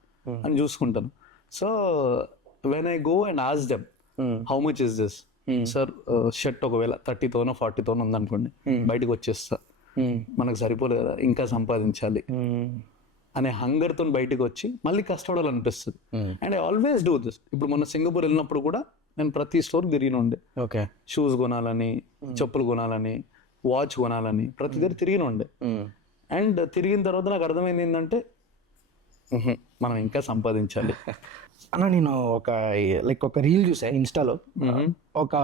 అని చూసుకుంటాను. So when I go and ask them how much is this sir, shirt ఒకవేళ 30,000 40,000 ఉందనుకోండి, బయటకు వచ్చేస్తా, మనకు సరిపోలేదు కదా ఇంకా సంపాదించాలి అనే హంగర్తో బయటకు వచ్చి మళ్ళీ కష్టపడాలనిపిస్తుంది. And I always do this. ఇప్పుడు మొన్న సింగపూర్ వెళ్ళినప్పుడు కూడా నేను ప్రతి స్టోర్ తిరిగిన ఉండే. ఓకే, షూస్ కొనాలని, చెప్పులు కొనాలని, వాచ్ కొనాలని ప్రతి దగ్గర తిరిగిన ఉండే. అండ్ తిరిగిన తర్వాత నాకు అర్థమైంది ఏంటంటే మనం ఇంకా సంపాదించాలి. అన్న నేను ఒక రీల్ చూసా ఇన్స్టాలో, ఒక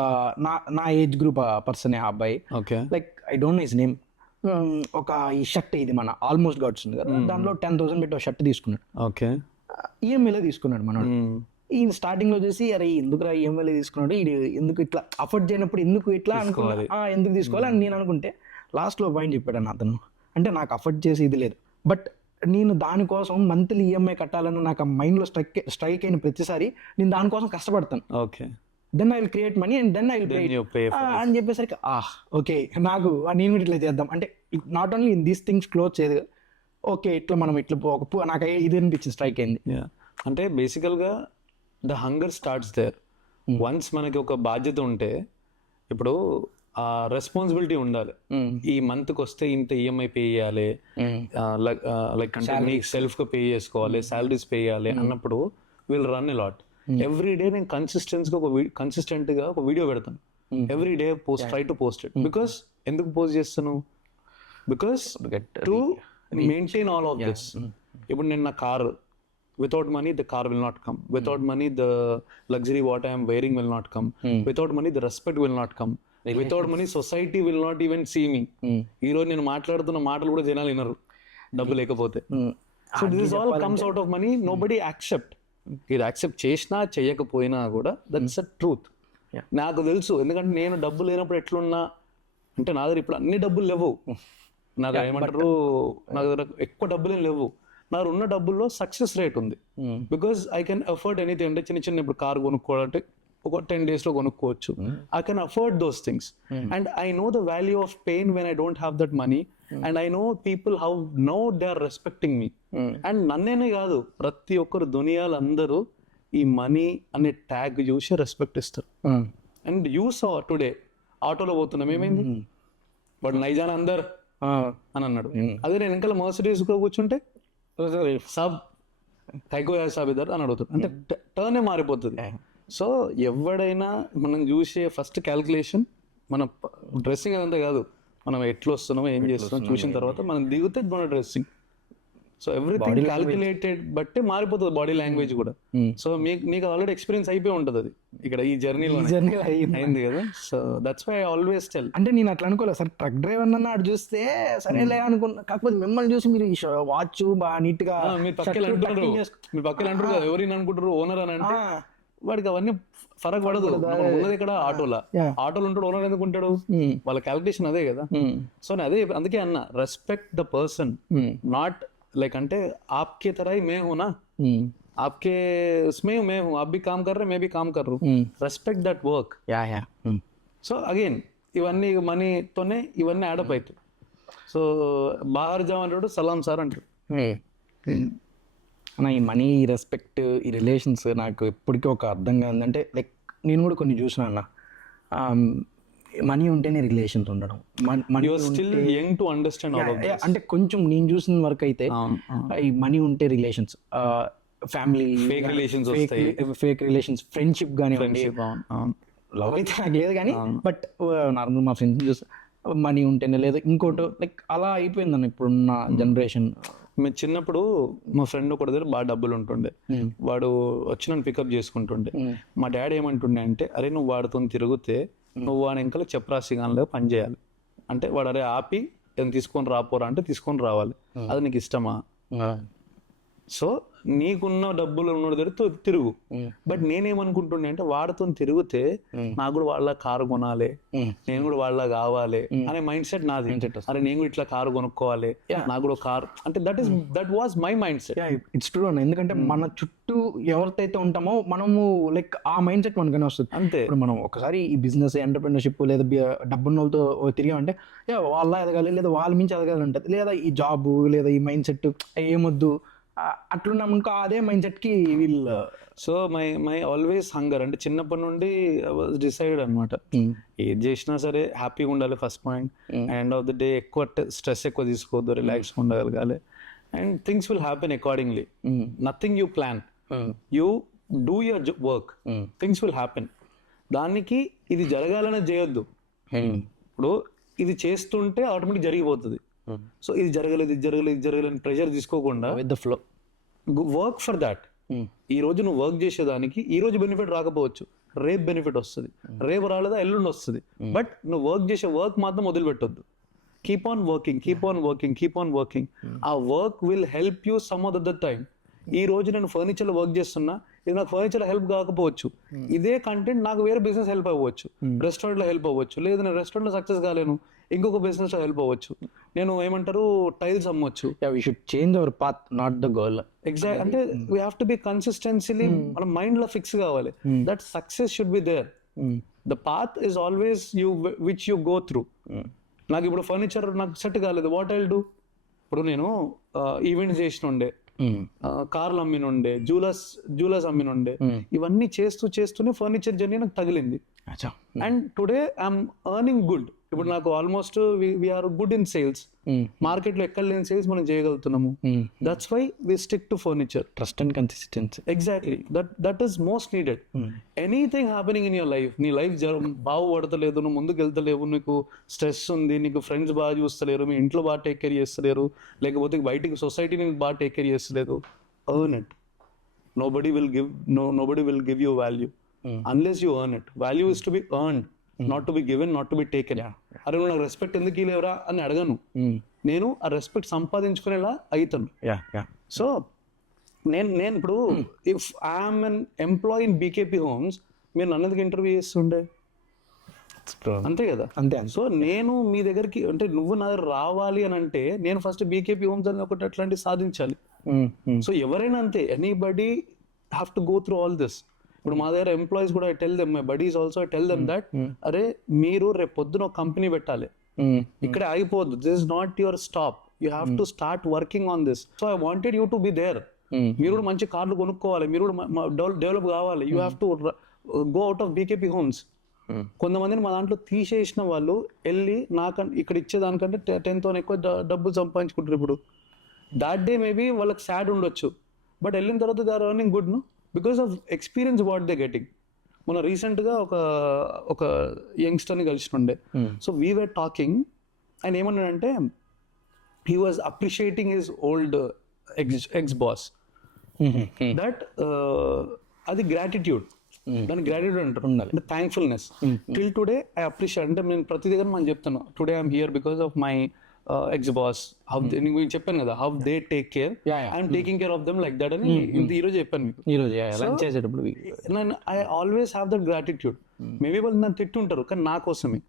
నా ఏజ్ గ్రూప్ పర్సన్ ఆ అబ్బాయి, okay, like I don't no his name, ఒక ఈ షర్ట్ ఇది మన ఆల్మోస్ట్ గాడ్స్ ఉంది కదా, దాంట్లో 10,000 పెట్టి ఒక షర్ట్ తీసుకున్నాడు. ఓకే, ఈఎంఐలో తీసుకున్నాడు మనోడు. ఈ స్టార్టింగ్ లో చూసి అరే ఎందుకు ఈఎంఐలో తీసుకున్నాడు, ఇది ఎందుకు ఇట్లా అఫోర్డ్ చేయనప్పుడు ఎందుకు ఇట్లా అనుకోవాలి, ఎందుకు తీసుకోవాలి అని నేను అనుకుంటే లాస్ట్ లో పాయింట్ చెప్పాడు అన్న అతను. అంటే నాకు అఫోర్డ్ చేసి ఇది లేదు, బట్ నేను దానికోసం మంత్లీ ఈఎంఐ కట్టాలని నాకు ఆ మైండ్లో స్ట్రైక్ అయిన ప్రతిసారి నేను దానికోసం కష్టపడతాను. Okay, then I will create money and then I will pay అని చెప్పేసరికి ఓకే నాకు నేను కూడా ఇట్లా చేద్దాం అంటే not only in these things close చేయదు, ఓకే ఇట్లా మనం ఇట్లా నాకు ఇది అనిపించింది, స్ట్రైక్ అయింది. అంటే బేసికల్గా the hunger starts there. Once మనకి ఒక బాధ్యత ఉంటే, ఇప్పుడు ఆ రెస్పాన్సిబిలిటీ ఉండాలి. ఈ మంత్కి వస్తే ఇంత ఈఎంఐ పే చేయాలి, లైక్ అంటే నీకు సెల్ఫ్గా పే చేసుకోవాలి, శాలరీస్ పే చేయాలి అన్నప్పుడు will run a lot. Every day నేను కన్సిస్టెంట్గా ఒక వీడియో పెడతాను. Every day try to post it. Because ఎందుకు పోస్ట్ చేస్తాను, because to maintain all of this. ఇప్పుడు నేను నా car, without money the car will not come, without money the luxury what I am wearing will not come, without money the respect will not come, without money society will not even see me. ఈ రోజు నేను మాట్లాడుతున్న మాటలు కూడా జనాలు వినరు డబ్బు లేకపోతే. So this all comes out of money. Nobody accept. ఇది యాక్సెప్ట్ చేసినా చేయకపోయినా కూడా దట్స్ అ ట్రూత్. నాకు తెలుసు, ఎందుకంటే నేను డబ్బు లేనప్పుడు ఎట్లున్నా అంటే నా దగ్గర ఇప్పుడు అన్ని డబ్బులు లేవు, నాకు ఏమంటారు నా దగ్గర ఎక్కువ డబ్బులేం లేవు. నా ఉన్న డబ్బుల్లో సక్సెస్ రేట్ ఉంది. Because I can afford anything. అంటే చిన్న ఇప్పుడు కార్ కొనుక్కోవాలంటే ఒక 10 days లో కొనుక్కోవచ్చు. I can afford those things. And I know the value of pain when I don't have that money. And I know people how now they are respecting me. And నన్నేనే కాదు, ప్రతి ఒక్కరు దునియాలో అందరూ ఈ మనీ అనే ట్యాగ్ చూసి రెస్పెక్ట్ ఇస్తారు. అండ్ యూ సా టుడే ఆటోలో పోతున్నాం, ఏమైంది వాడు నైజాన్ అందరు అని అన్నాడు. అదే నేను ఇంకా మర్సిడీస్ కూర్చుంటే సబ్ కైకో సాబ్ ఇద్దరు అని అడుగుతాడు. అంటే టర్నే మారిపోతుంది. సో ఎవడైనా మనం చూసే ఫస్ట్ క్యాల్కులేషన్ మన డ్రెస్సింగ్ అదంతా కాదు, మనం ఎట్లా వస్తున్నామో ఏం చేస్తున్నామో చూసిన తర్వాత మనం దిగితే మన డ్రెస్సింగ్. సో ఎవ్రీథింగ్ క్యాల్కులేటెడ్ బట్టే మారిపోతుంది బాడీ లాంగ్వేజ్ కూడా. సో మీకు ఆల్రెడీ ఎక్స్పీరియన్స్ అయిపోయి ఉంటుంది అది ఇక్కడ ఈ జర్నీలో అయింది కదా. So that's why I always tell. అంటే నేను అట్లా అనుకోలేదు సార్, ట్రక్ డ్రైవర్ అన్నాడు చూస్తే సరేలే అనుకున్నా. కాకపోతే మిమ్మల్ని చూసి మీరు వాచ్ బాగా నీట్ గా మీరు పక్కన అంటారు, ఎవరిని అనుకుంటారు ఓనర్ అని అంటే వాడికి అవన్నీ ఫరక్ పడదు. ఉన్నది ఇక్కడ ఆటోలా, ఆటోలో ఉంటాడు, ఓనర్ ఎందుకు ఉంటాడు, వాళ్ళ క్యాలిక్యులేషన్ అదే కదా. సో నేను అదే అందుకే అన్న, respect the person, not like అంటే आपके तरह ही मैं हूं ना, आपके उसमें मैं हूं, आप भी काम कर रहे मैं भी काम कर रहा हूं, respect that work. So again ఇవన్నీ మనీతోనే ఇవన్నీ యాడప్ అవుతాయి. సో బాహర్ జామ్ అంటాడు, సలాం సార్ అంటాడు. అన్న ఈ మనీ, ఈ రెస్పెక్ట్, ఈ రిలేషన్స్ నాకు ఎప్పటికీ ఒక అర్థం కాదంటే లైక్ నేను కూడా కొన్ని చూసిన అన్న, మనీ ఉంటేనే రిలేషన్స్ ఉండడం, money still young to understand all of this. అంటే కొంచెం నేను చూసిన వరకు అయితే ఈ మనీ ఉంటే రిలేషన్స్, ఫ్యామిలీ ఫేక్ రిలేషన్స్ వస్తాయి, ఫేక్ రిలేషన్స్, ఫ్రెండ్షిప్ కానీ, లవ్ అయితే నాకు లేదు కానీ బట్ నార్మల్ మా ఫ్రెండ్స్ చూస్తే మనీ ఉంటేనే లేదు ఇంకోటి లైక్ అలా అయిపోయిందన్న ఇప్పుడున్న జనరేషన్. మేము చిన్నప్పుడు మా ఫ్రెండ్ ఒకటి దగ్గర బాగా డబ్బులు ఉంటుండే, వాడు వచ్చి నన్ను పికప్ చేసుకుంటుండే. మా డాడీ ఏమంటుండే అంటే, అరే నువ్వు వాడితో తిరిగితే నువ్వు వాడి ఇంకా చెప్రాసిగాన్లో పని చేయాలి అంటే, వాడు అరే ఆపి ఏం తీసుకొని రాపోరా అంటే తీసుకొని రావాలి, అది నీకు ఇష్టమా? సో నీకున్న డబ్బులు ఉన్న దగ్గర తిరుగు. బట్ నేనేమనుకుంటుండే అంటే, వాడితో తిరిగితే నాకు కూడా వాళ్ళ కారు కొనాలి, నేను కూడా వాళ్ళ కావాలి అనే మైండ్ సెట్ నాది. అరే నేను కూడా ఇట్లా కారు కొనుక్కోవాలి, నాకు కూడా కారు అంటే that was my mind set. It's true అన్న, ఎందుకంటే మన చుట్టూ ఎవరితో ఉంటామో మనము లైక్ ఆ మైండ్ సెట్ మనకనే వస్తుంది అంతే. ఇప్పుడు మనం ఒకసారి ఈ బిజినెస్, ఎంటర్ప్రినర్షిప్ లేదా డబ్బున్న వాళ్ళతో తిరిగామంటే వాళ్ళ ఎదగాలి లేదా వాళ్ళ మించి ఎదగాలి ఉంటుంది, లేదా ఈ జాబ్ లేదా ఈ మైండ్ సెట్ ఏమొద్దు అట్లున్నాం అనుకో, అదే మైండ్ సెట్ కి వీళ్ళు. సో మై ఆల్వేస్ హంగర్ అంటే చిన్నప్పటి నుండి డిసైడ్ అనమాట, ఏది చేసినా సరే హ్యాపీగా ఉండాలి first point. End of the day ఎక్కువ స్ట్రెస్ ఎక్కువ తీసుకోవద్దు, రిలాక్స్గా ఉండగలగాలి, and things will happen accordingly. Nothing you plan, you do your work, things will happen. దానికి ఇది జరగాలనే చేయొద్దు. ఇప్పుడు ఇది చేస్తుంటే ఆటోమేటిక్ జరిగిపోతుంది. సో ఇది జరగలేదు ప్రెషర్ తీసుకోకుండా with the flow work for that. ఈ రోజు నువ్వు వర్క్ చేసేదానికి ఈ రోజు బెనిఫిట్ రాకపోవచ్చు, రేపు బెనిఫిట్ వస్తుంది, రేపు రాలేదా ఎల్లుండి వస్తుంది, బట్ నువ్వు వర్క్ చేసే వర్క్ మాత్రం వదిలిపెట్టొద్దు. Keep on working. ఆ work will help you some other time. ఈ రోజు నేను ఫర్నిచర్లో వర్క్ చేస్తున్నా, ఇది నాకు ఫర్నిచర్లో హెల్ప్ కాకపోవచ్చు, ఇదే కంటెంట్ నాకు వేరే బిజినెస్ హెల్ప్ అవ్వచ్చు, రెస్టారెంట్లో హెల్ప్ అవ్వచ్చు, లేదు నేను రెస్టారెంట్లో సక్సెస్ కాలేను ఇంకొక బిజినెస్లో హెల్ప్ అవ్వచ్చు, నేను ఏమంటారు టైల్స్ అమ్మొచ్చు. We should change our path, not the goal. Exact, అంటే we have to be consistently మన మైండ్ లో ఫిక్స్ కావాలి, that success should be there. The path is always which you go through. నాకు ఇప్పుడు ఫర్నిచర్ నాకు సెట్ కాలేదు, వాట్ ఐ విల్ డూ? ఇప్పుడు నేను ఈవెంట్స్ చేసిన ఉండే, కార్లు అమ్మినుండే, జ్యూలర్స్ అమ్మినుండే, ఇవన్నీ చేస్తూనే ఫర్నిచర్ జర్నీ నాకు తగిలింది. And today I'm earning good. ఇప్పుడు నాకు almost we're good in sales, market లో ఎక్కడ లేని సేల్స్ మనం చేయగలుగుతున్నాము. That's why we stick to furniture. Trust and consistency. Exactly, that is most needed. Anything happening in your life, నీ లైఫ్ బాగుపడతలేదు, నువ్వు ముందుకు వెళ్తలేవు, నీకు స్ట్రెస్ ఉంది, నీకు ఫ్రెండ్స్ బాగా చూస్తలేరు, మీ ఇంట్లో బాగా టేక్ కేర్ చేస్తలేరు, లేకపోతే బయటికి సొసైటీ నీకు బాగా టేక్ కేర్ చేస్తలేదు, earn it. Nobody will give you value unless you earn it. Value is to be earned, not to be given, not to be taken. అరే నువ్వు నాకు రెస్పెక్ట్ ఎందుకు ఇవ్వలేవరా అని అడగను, నేను ఆ రెస్పెక్ట్ సంపాదించుకునేలా అవుతాను. సో నేను ఇప్పుడు if I'm an employee in BKP homes, మీరు నన్ను ఎందుకు ఇంటర్వ్యూ చేస్తుండే? అంతే కదా. అంతే. సో నేను మీ దగ్గరికి అంటే నువ్వు నా దగ్గర రావాలి అని అంటే నేను ఫస్ట్ బీకేపీ హోమ్స్ అని ఒకటి అట్లాంటివి సాధించాలి. సో ఎవరైనా అంతే, anybody have to go through all this. ఇప్పుడు మా దగ్గర ఎంప్లాయీస్ కూడా I tell them, my buddies also I tell them that అరే మీరు రేపు పొద్దున ఒక కంపెనీ పెట్టాలి, ఇక్కడే ఆగిపోవద్దు, this is not your stop, you have to start working on this. So I wanted you to be there. మీరు కూడా మంచి కార్లు కొనుక్కోవాలి, మీరు కూడా డెవలప్ కావాలి, you have to go out of BKP homes. కొంతమందిని మా దాంట్లో తీసేసిన వాళ్ళు వెళ్ళి నాకంటే ఇక్కడ ఇచ్చేదానికంటే 10,000 ఎక్కువ డబ్బులు సంపాదించుకుంటారు. ఇప్పుడు దాట్ డే మేబీ వాళ్ళకి సాడ్ ఉండొచ్చు, బట్ వెళ్ళిన తర్వాత they are earning good, no, because of experience what they getting. మొన్న రీసెంట్గా ఒక యంగ్స్టర్ని కలిసినుండే. సో వీ వర్ టాకింగ్, ఆయన ఏమన్నాడంటే he was appreciating his old ex boss, that అది గ్రాటిట్యూడ్, దాని గ్రాటిట్యూడ్ అంటారు, అంటే thankfulness. Till today I appreciate, అంటే నేను ప్రతి దగ్గర మనం చెప్తాను, today I'm here because of my ex boss how నేను చెప్పాను కదా how they take care I'm taking care of them like that అని ఈ రోజు చెప్పాను మీకు. ఈరోజు లంచ్ చేసేటప్పుడు I always have that gratitude. Maybe వాళ్ళు నన్ను తిట్టుంటారు కానీ నా కోసమే.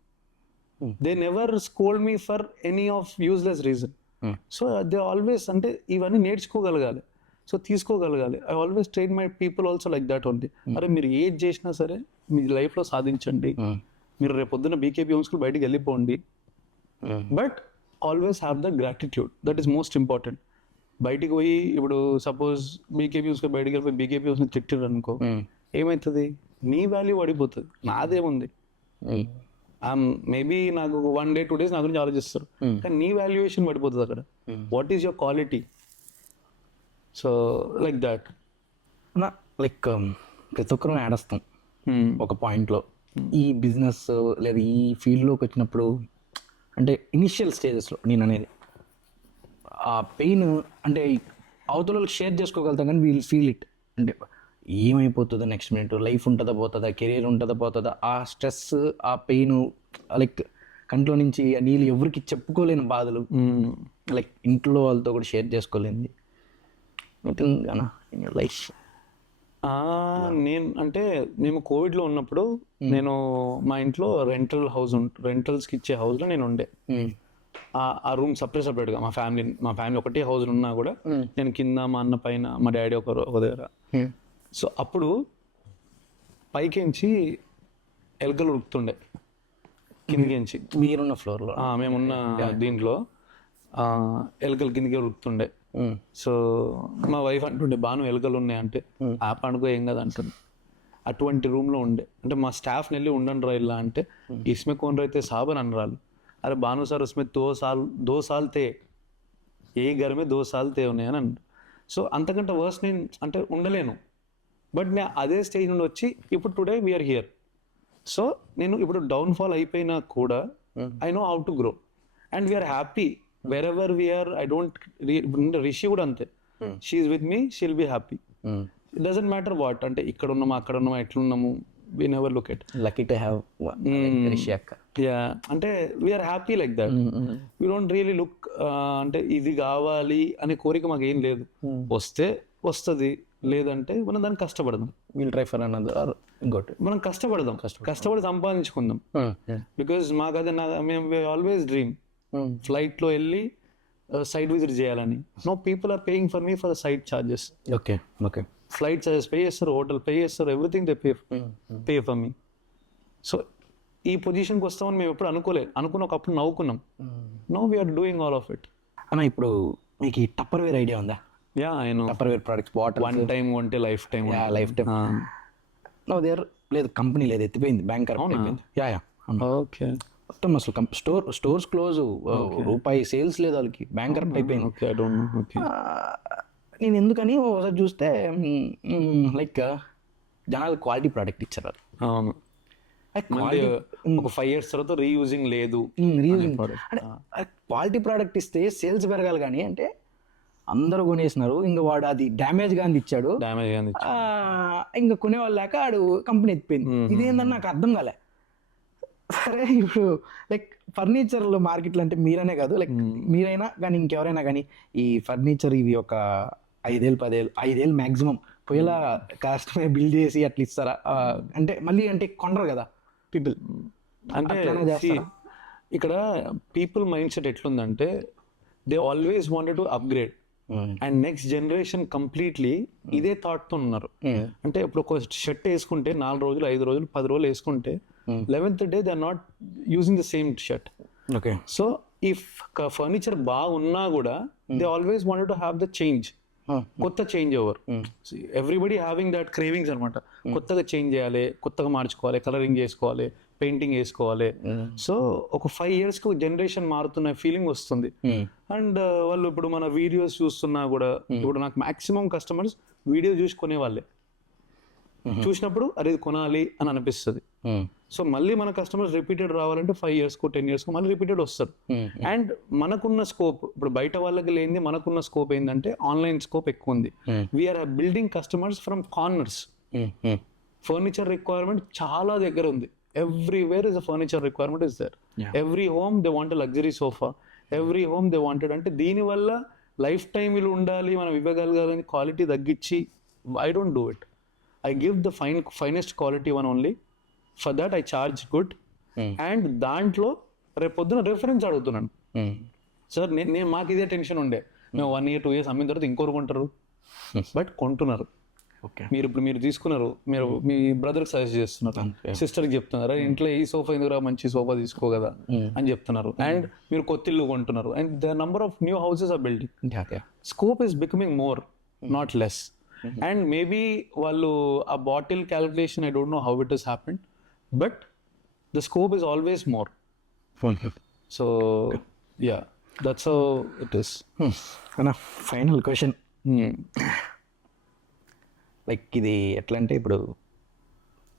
They never scold me for any of useless reason. So they always అంటే ఇవన్నీ నేర్చుకోగలగాలి, సో తీసుకోగలగాలి. I always train my people also like that only. అరే మీరు ఏది చేసినా సరే మీ లైఫ్లో సాధించండి, మీరు రేపు పొద్దున్న బీకేపీ హోమ్ స్కూల్ బయటికి వెళ్ళిపోండి, but always have the gratitude. That is most important. బయటికి పోయి ఇప్పుడు సపోజ్ బీకేపీ హోమ్ స్కూల్ బయటికి వెళ్ళిపోయి బీకేపీ హోమ్స్ని తిట్టారు అనుకో, ఏమవుతుంది? నీ వాల్యూ పడిపోతుంది, నాదేముంది. మేబీ నాకు 1 day 2 days నా గురించి ఆలోచిస్తారు, కానీ నీ వాల్యుయేషన్ పడిపోతుంది అక్కడ. What is your quality? So like that. Like ప్రతి ఒక్కరూ ఆడేస్తాం ఒక పాయింట్లో. ఈ బిజినెస్ లేదా ఈ ఫీల్డ్లోకి వచ్చినప్పుడు అంటే ఇనిషియల్ స్టేజెస్లో నేను అనేది ఆ పెయిన్ అంటే అవతల షేర్ చేసుకోగలుగుతాం, కానీ వీల్ ఫీల్ ఇట్. అంటే ఏమైపోతుందో నెక్స్ట్ మినిట్, లైఫ్ ఉంటుందా పోతుందా, కెరీర్ ఉంటుందా పోతుందా, ఆ స్ట్రెస్, ఆ పెయిన్, లైక్ కంట్లో నుంచి ఆ నీళ్ళు ఎవరికి చెప్పుకోలేని బాధలు, లైక్ ఇంట్లో వాళ్ళతో కూడా షేర్ చేసుకోలేనిది లైఫ్. నేను అంటే మేము కోవిడ్లో ఉన్నప్పుడు నేను మా ఇంట్లో రెంటల్స్కి ఇచ్చే హౌస్లో నేను ఉండే. ఆ రూమ్ సపరేట్గా మా ఫ్యామిలీ ఒకటే హౌస్లో ఉన్నా కూడా నేను కింద, మా అన్న పైన, మా డాడీ ఒక దగ్గర. సో అప్పుడు పైకించి ఎలుకలు ఉరుకుతుండే కిందికించి. మీరున్న ఫ్లోర్లో? మేమున్న దీంట్లో ఎలుకలు కిందికి ఉరుకుతుండే. సో మా వైఫ్ అంటుండే, బాను ఎలుకలు ఉన్నాయంటే ఆ పండుగ ఏం కదా అంటుంది. అటువంటి రూమ్లో ఉండే. అంటే మా స్టాఫ్ని వెళ్ళి ఉండండి రా ఇలా అంటే, ఇస్మే కోన్ రైతే సాబ్ అని అనరాలు. అరే బాను సార్ ఉస్మే 2 साल తే, ఏ ఘర్ మే 2 साल తే ఉన్నాయని అంటు. సో అంతకంటే వర్స్ నేను అంటే ఉండలేను. బట్ నేను అదే స్టేజ్ నుండి వచ్చి ఇప్పుడు టుడే వీఆర్ హియర్. సో నేను ఇప్పుడు డౌన్ఫాల్ అయిపోయినా కూడా I know how to grow and we're happy wherever we are. I don't Rishi కూడా అంతే, she is with me, she will be happy. It doesn't matter what అంటే ఇక్కడ ఉన్నామా అక్కడ ఉన్నామా ఎట్లున్నాము, we never look at. Lucky to have Rishi అక్క. Yeah, అంటే we're happy like that. We don't really look అంటే ఇది కావాలి అనే కోరిక మాకు ఏం లేదు. వస్తే వస్తుంది, లేదంటే మనం దాన్ని కష్టపడదాం. విల్ ట్రై ఫర్ అనదర్ ఇంకోటి మనం కష్టపడదాం, కష్టపడి సంపాదించుకుందాం. బికాజ్ మాకు అదే మేము ఆల్వేస్ డ్రీమ్ ఫ్లైట్లో వెళ్ళి సైట్ విజిట్ చేయాలని. Now people are paying for me for the site charges. Okay okay. Flight charges pay చేస్తారు, హోటల్ పే చేస్తారు, everything they pay for me. So ఈ పొజిషన్కి వస్తామని మేము ఎప్పుడు అనుకున్న ఒకప్పుడు నవ్వుకున్నాం. Now we're doing all of it. అన్న ఇప్పుడు మీకు ఈ టప్పర్వేర్ ఐడియా ఉందా? Yeah, I know. Tupperware products, water, one time కొంటే life time. Life time. No there లేదు, కంపెనీ లేదు, ఎత్తిపోయింది, బ్యాంక్ కరెక్ట్ అయిపోయింది. యా. ఓకే. మొత్తం అసలు స్టోర్స్ క్లోజ్, రూపాయి సేల్స్ లేదు వాళ్ళకి, బ్యాంక్ కరెక్ట్ అయిపోయింది. Okay, I don't no. Okay. నేను ఎందుకని ఒకసారి చూస్తే లైక్ జనాలు క్వాలిటీ ప్రోడక్ట్ ఇచ్చారు. అవును. ఒక 5 years తర్వాత రీయూజింగ్ లేదు. క్వాలిటీ ప్రోడక్ట్ ఇస్తే సేల్స్ పెరగాలి, కానీ అంటే అందరూ కొనేసినారు, ఇంకా వాడు అది డ్యామేజ్ గాని ఇచ్చాడు, ఇంకా కొనేవాళ్ళు లేక ఆడు కంపెనీ ఎత్తిపోయింది. ఇదేందని నాకు అర్థం కాలే. సరే ఇప్పుడు లైక్ ఫర్నిచర్లో మార్కెట్లు అంటే మీరనే కాదు, లైక్ మీరైనా కానీ ఇంకెవరైనా కానీ ఈ ఫర్నిచర్ ఇవి ఒక 5 ఏళ్ళు మ్యాక్సిమం పోయేలా కస్టమర్ బిల్డ్ చేసి అట్లా ఇస్తారా? అంటే మళ్ళీ అంటే కొనరు కదా పీపుల్. అంటే ఇక్కడ పీపుల్ మైండ్ సెట్ ఎట్లుందంటే they always wanted to upgrade and next generation completely ఇదే థాట్తో ఉన్నారు. అంటే ఇప్పుడు ఒక షర్ట్ వేసుకుంటే 4 రోజులు 5 రోజులు 10 రోజులు వేసుకుంటే 11th day they are not using the same shirt. Okay. So if furniture బాగున్నా కూడా they always wanted to have the change. కొత్త change over. Everybody having that cravings అనమాట. కొత్తగా చేంజ్ చేయాలి, కొత్తగా మార్చుకోవాలి, కలరింగ్ చేసుకోవాలి, పెయింటింగ్ వేసుకోవాలి. సో ఒక 5 yearsకి ఒక జనరేషన్ మారుతున్న ఫీలింగ్ వస్తుంది. అండ్ వాళ్ళు ఇప్పుడు మన వీడియోస్ చూస్తున్నా కూడా, ఇప్పుడు నాకు మాక్సిమం కస్టమర్స్ వీడియో చూసి కొనేవాళ్ళే. చూసినప్పుడు అరే ఇది కొనాలి అని అనిపిస్తుంది. సో మళ్ళీ మన కస్టమర్స్ రిపీటెడ్ రావాలంటే 5 yearsకు 10 yearsకు మళ్ళీ రిపీటెడ్ వస్తారు. అండ్ మనకున్న స్కోప్ ఇప్పుడు బయట వాళ్ళకి లేనిది మనకున్న స్కోప్ ఏంటంటే ఆన్లైన్ స్కోప్ ఎక్కువ ఉంది. We're building customers from corners. Furniture requirement చాలా దగ్గర ఉంది. Everywhere is a furniture requirement is there. Every home they want a luxury sofa, every home they wanted. అంటే దీనివల్ల లైఫ్ టైం వీళ్ళు ఉండాలి, మనం ఇవ్వగలగాలని క్వాలిటీ తగ్గించి I don't do it. I give the finest quality one only. For that I charge good. And దాంట్లో రేపు పొద్దున రెఫరెన్స్ అడుగుతున్నాను. సార్ నేను మాకు ఇదే టెన్షన్ ఉండే, మేము 1 year 2 years అమ్మిన తర్వాత ఇంకోరు కొంటారు, బట్ కొంటున్నారు. మీరు తీసుకున్నారు, మీరు మీ బ్రదర్కి సజెస్ట్ చేస్తున్నారు, సిస్టర్కి చెప్తున్నారు, ఇంట్లో ఈ సోఫా ఎందుకురా, మంచి సోఫా తీసుకో కదా అని చెప్తున్నారు. అండ్ మీరు కొత్త ఇల్లు కొంటున్నారు. And the number of new houses are building. Scope is becoming more, not less. And maybe వాళ్ళు a bottle calculation, I don't know how it has happened, but the scope is always more. So yeah, that's how it is. అన్న ఫైనల్ క్వశ్చన్, లైక్ ఇది ఎట్లా అంటే ఇప్పుడు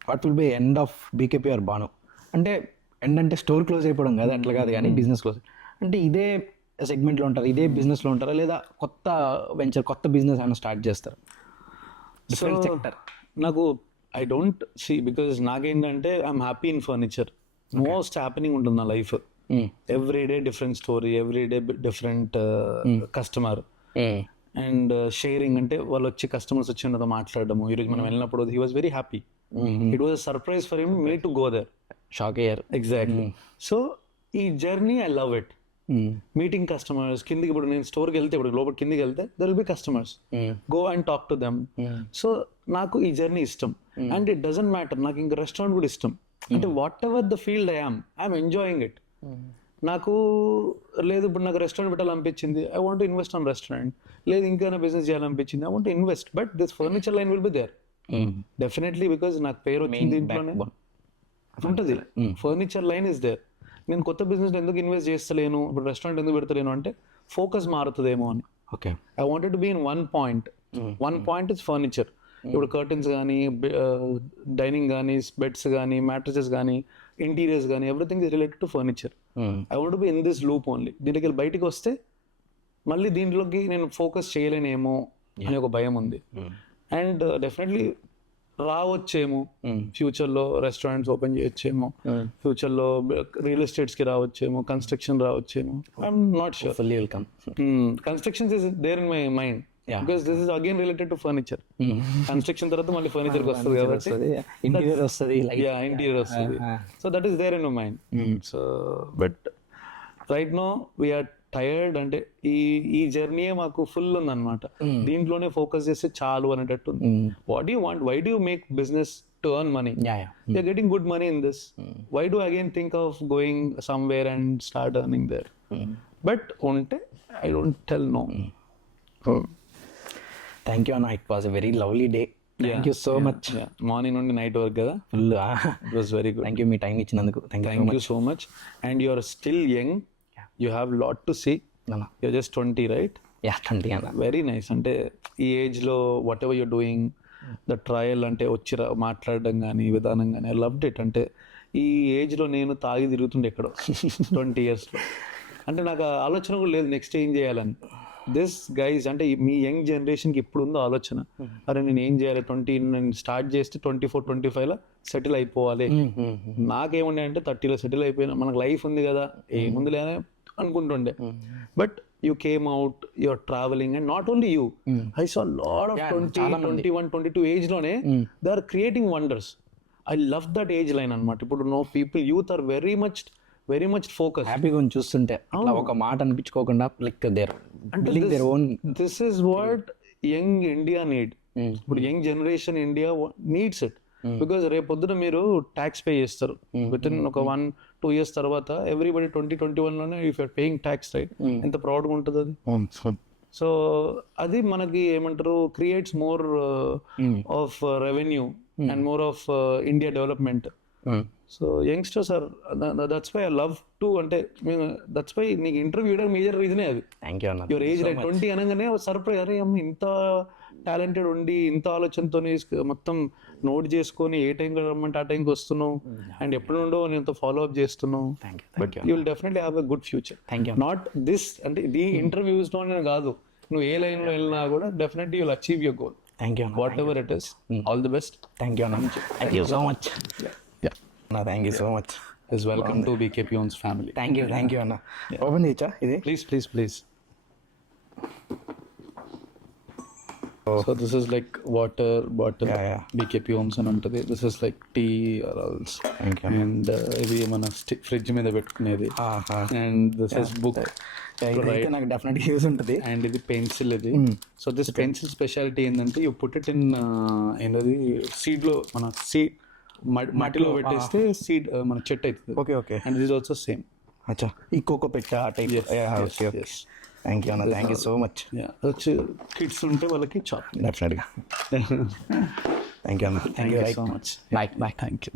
what will be end of BKP or Banu అంటే ఎండ్ అంటే స్టోర్ క్లోజ్ అయిపోవడం కదా, అట్లా కాదు కానీ బిజినెస్ క్లోజ్ అంటే ఇదే సెగ్మెంట్లో ఉంటారు, ఇదే బిజినెస్లో ఉంటారా, లేదా కొత్త వెంచర్ కొత్త బిజినెస్ అయినా స్టార్ట్ చేస్తారు? Different sector. నాకు ఐ డోంట్ సీ, బికాజ్ నాకేంటంటే I'm happy in furniture. Most happening ఉంటుంది నా life. Every day different story, every day different customer and sharing. అంటే వాళ్ళు వచ్చి కస్టమర్స్ వచ్చి ఉన్నదో మాట్లాడడము. ఈరోజు మనం వెళ్ళినప్పుడు he was very happy. It was a surprise for him, me to go there. Shock అయ్యారు. ఎగ్జాక్ట్లీ. సో ఈ journey I love it. Meeting customers, కిందికి ఇప్పుడు నేను స్టోర్కి వెళ్తే, ఇప్పుడు లోపల కిందికి వెళ్తే there will be customers, go and talk to them. So నాకు ఈ జర్నీ ఇష్టం. అండ్ ఇట్ డజంట్ మ్యాటర్, నాకు ఇంకా రెస్టారెంట్ కూడా ఇష్టం. అంటే whatever the field I'm enjoying it. నాకు లేదు ఇప్పుడు నాకు రెస్టారెంట్ పెట్టాలనిపించింది, I want to invest on restaurant. లేదు ఇంకైనా బిజినెస్ చేయాలనిపించింది, I want to invest. But this furniture line will be there definitely, because నాకు పేరు వచ్చింది దీంట్లోనే ఉంటుంది. Furniture line is there. నేను కొత్త బిజినెస్లో ఎందుకు ఇన్వెస్ట్ చేస్తలేను, ఇప్పుడు రెస్టారెంట్ ఎందుకు పెడతలేను అంటే ఫోకస్ మారుతుందేమో అని. Okay, I wanted to be in one point is furniture. ఇప్పుడు కర్టన్స్ కానీ, డైనింగ్ కానీ, బెడ్స్ కానీ, మ్యాట్రసెస్ కానీ, ఇంటీరియర్స్ కానీ, everything is related to furniture. I want be in this loop only. దీనికి వెళ్ళి బయటికి వస్తే మళ్ళీ దీంట్లోకి నేను ఫోకస్ చేయలేనేమో అని ఒక భయం ఉంది. అండ్ డెఫినెట్లీ రావచ్చేమో ఫ్యూచర్లో, రెస్టారెంట్స్ ఓపెన్ చేయొచ్చేమో, ఫ్యూచర్లో రియల్ ఎస్టేట్స్కి రావచ్చేమో, కన్స్ట్రక్షన్ రావచ్చేమో. I'm not sure. Fully welcome. Constructions is there in my mind, because this is again related to furniture. Construction తర్వాత మళ్ళీ ఫర్నిచర్కి వస్తుంది కాబట్టి ఇంటీరియర్ వస్తుంది, ఇంటీరియర్ వస్తుంది. So that is there in my mind. So but right now we're tired. అంటే ఈ జర్నీయే మాకు ఫుల్ ఉందన్నమాట. దీంట్లోనే ఫోకస్ చేస్తే చాలు అనేటట్టు ఉంది. What you want, why do you make business to earn money? You're getting good money in this. Why do again think of going somewhere and start earning there? But ఉంటే I don't tell no. Thank you అన్న, it was a very lovely day. Thank you so much. Morning నుండి నైట్ వరకు కదా, full it was very good. Thank you మీ టైం ఇచ్చినందుకు. Thank you so much. And you are still young, you have lot to see. You're just 20, right? Yeah, 20 అన్న. Very nice. అంటే ఈ ఏజ్లో what ever you're doing, the trial అంటే వచ్చి మాట్లాడడం కానీ, విధానం కానీ, ఐ లవ్డ్ ఇట్. అంటే ఈ ఏజ్లో నేను తాగి తిరుగుతుండే ఎక్కడో 20 yearsలో. అంటే నాకు ఆలోచన కూడా లేదు నెక్స్ట్ ఏం చేయాలని. దిస్ గైజ్ అంటే మీ యంగ్ జనరేషన్కి ఇప్పుడు ఉందో ఆలోచన, అరే నేను ఏం చేయాలి, నేను స్టార్ట్ చేస్తే 24-25లో సెటిల్ అయిపోవాలి. నాకేముండే అంటే 30లో సెటిల్ అయిపోయినా, మనకు లైఫ్ ఉంది కదా, ఏముంది లేదా అనుకుంటుండే. But you came out, you're travelling. And not only you, I saw lot of 20, 21, 22 ఏజ్లోనే they are creating wonders. I love that age line అనమాట. ఇప్పుడు now people, youth are very much focus. హ్యాపీగా చూస్తుంటే అట్లా ఒక మాట అనిపించుకోకుండా like their own. This is what young India need. ఇప్పుడు young generation India needs it. Because రేపు పొద్దున మీరు ట్యాక్స్ పే చేస్తారు విత్ ఇన్ ఒక 1-2 years తర్వాత. ఎవ్రీబడి 2021లోనే if you're paying tax, right? ఎంత ప్రౌడ్గా ఉంటుంది అది. సో అది మనకి ఏమంటారు, creates more of revenue and more of India development. So youngsters are, that's why I love to, అంటే దట్స్ వై నీకు ఇంటర్వ్యూ ఇవ్వడం మేజర్ రీజనే అది. థ్యాంక్ యూ అన్న. యువర్ ఏజ్ లైక్ 20 అనగానే సర్ప్రైజ్, అరే అమ్మ ఇంత టాలెంటెడ్ ఉండి ఇంత ఆలోచనతో మొత్తం నోట్ చేసుకొని ఏ టైంకి రమ్మంటే ఆ టైంకి వస్తున్నావు, అండ్ ఎప్పుడు నుండో నేను ఫాలో అప్ చేస్తున్నావు. But you will definitely have a good future. Thank you. Not this అంటే ఈ ఇంటర్వ్యూస్లోనే కాదు, నువ్వు ఏ లైన్లో వెళ్ళినా కూడా definitely you'll achieve your goal. Thank you. Whatever it is, all the best. Thank you అన్న. Thank you so much. Thank you so much. is welcome to BKP Owns family. Thank you అన్న. ఓపెన్ చేయచ్చా ఇది? Please. So this is like water bottle. Yeah. BKP Owns అని ఉంటుంది. This is like tea or else. Thank you. And ఇది మన ఫ్రిడ్జ్ మీద పెట్టుకునేది. And this is book. ఇదైతే నాకు డెఫినెట్ యూజ్ ఉంటుంది. అండ్ ఇది పెన్సిల్ ఇది. సో దిస్ పెన్సిల్ స్పెషాలిటీ ఏంటంటే యూ పుట్ ఇట్ ఇన్ ఏంటది సీడ్ లో మన సీడ్ మట్టిలో పెట్టేస్తే సీడ్ మన చెట్టు అవుతుంది. Okay. And this also same. అచ్చా, ఈ కోకో పెట్టా టైప్. ఓకే. థ్యాంక్ యూ అన్న, థ్యాంక్ యూ సో మచ్. వచ్చి కిడ్స్ ఉంటే వాళ్ళకి చాప్. డెఫినెట్గా. థ్యాంక్ యూ అన్న. Thank you so much. Bye. Thank you.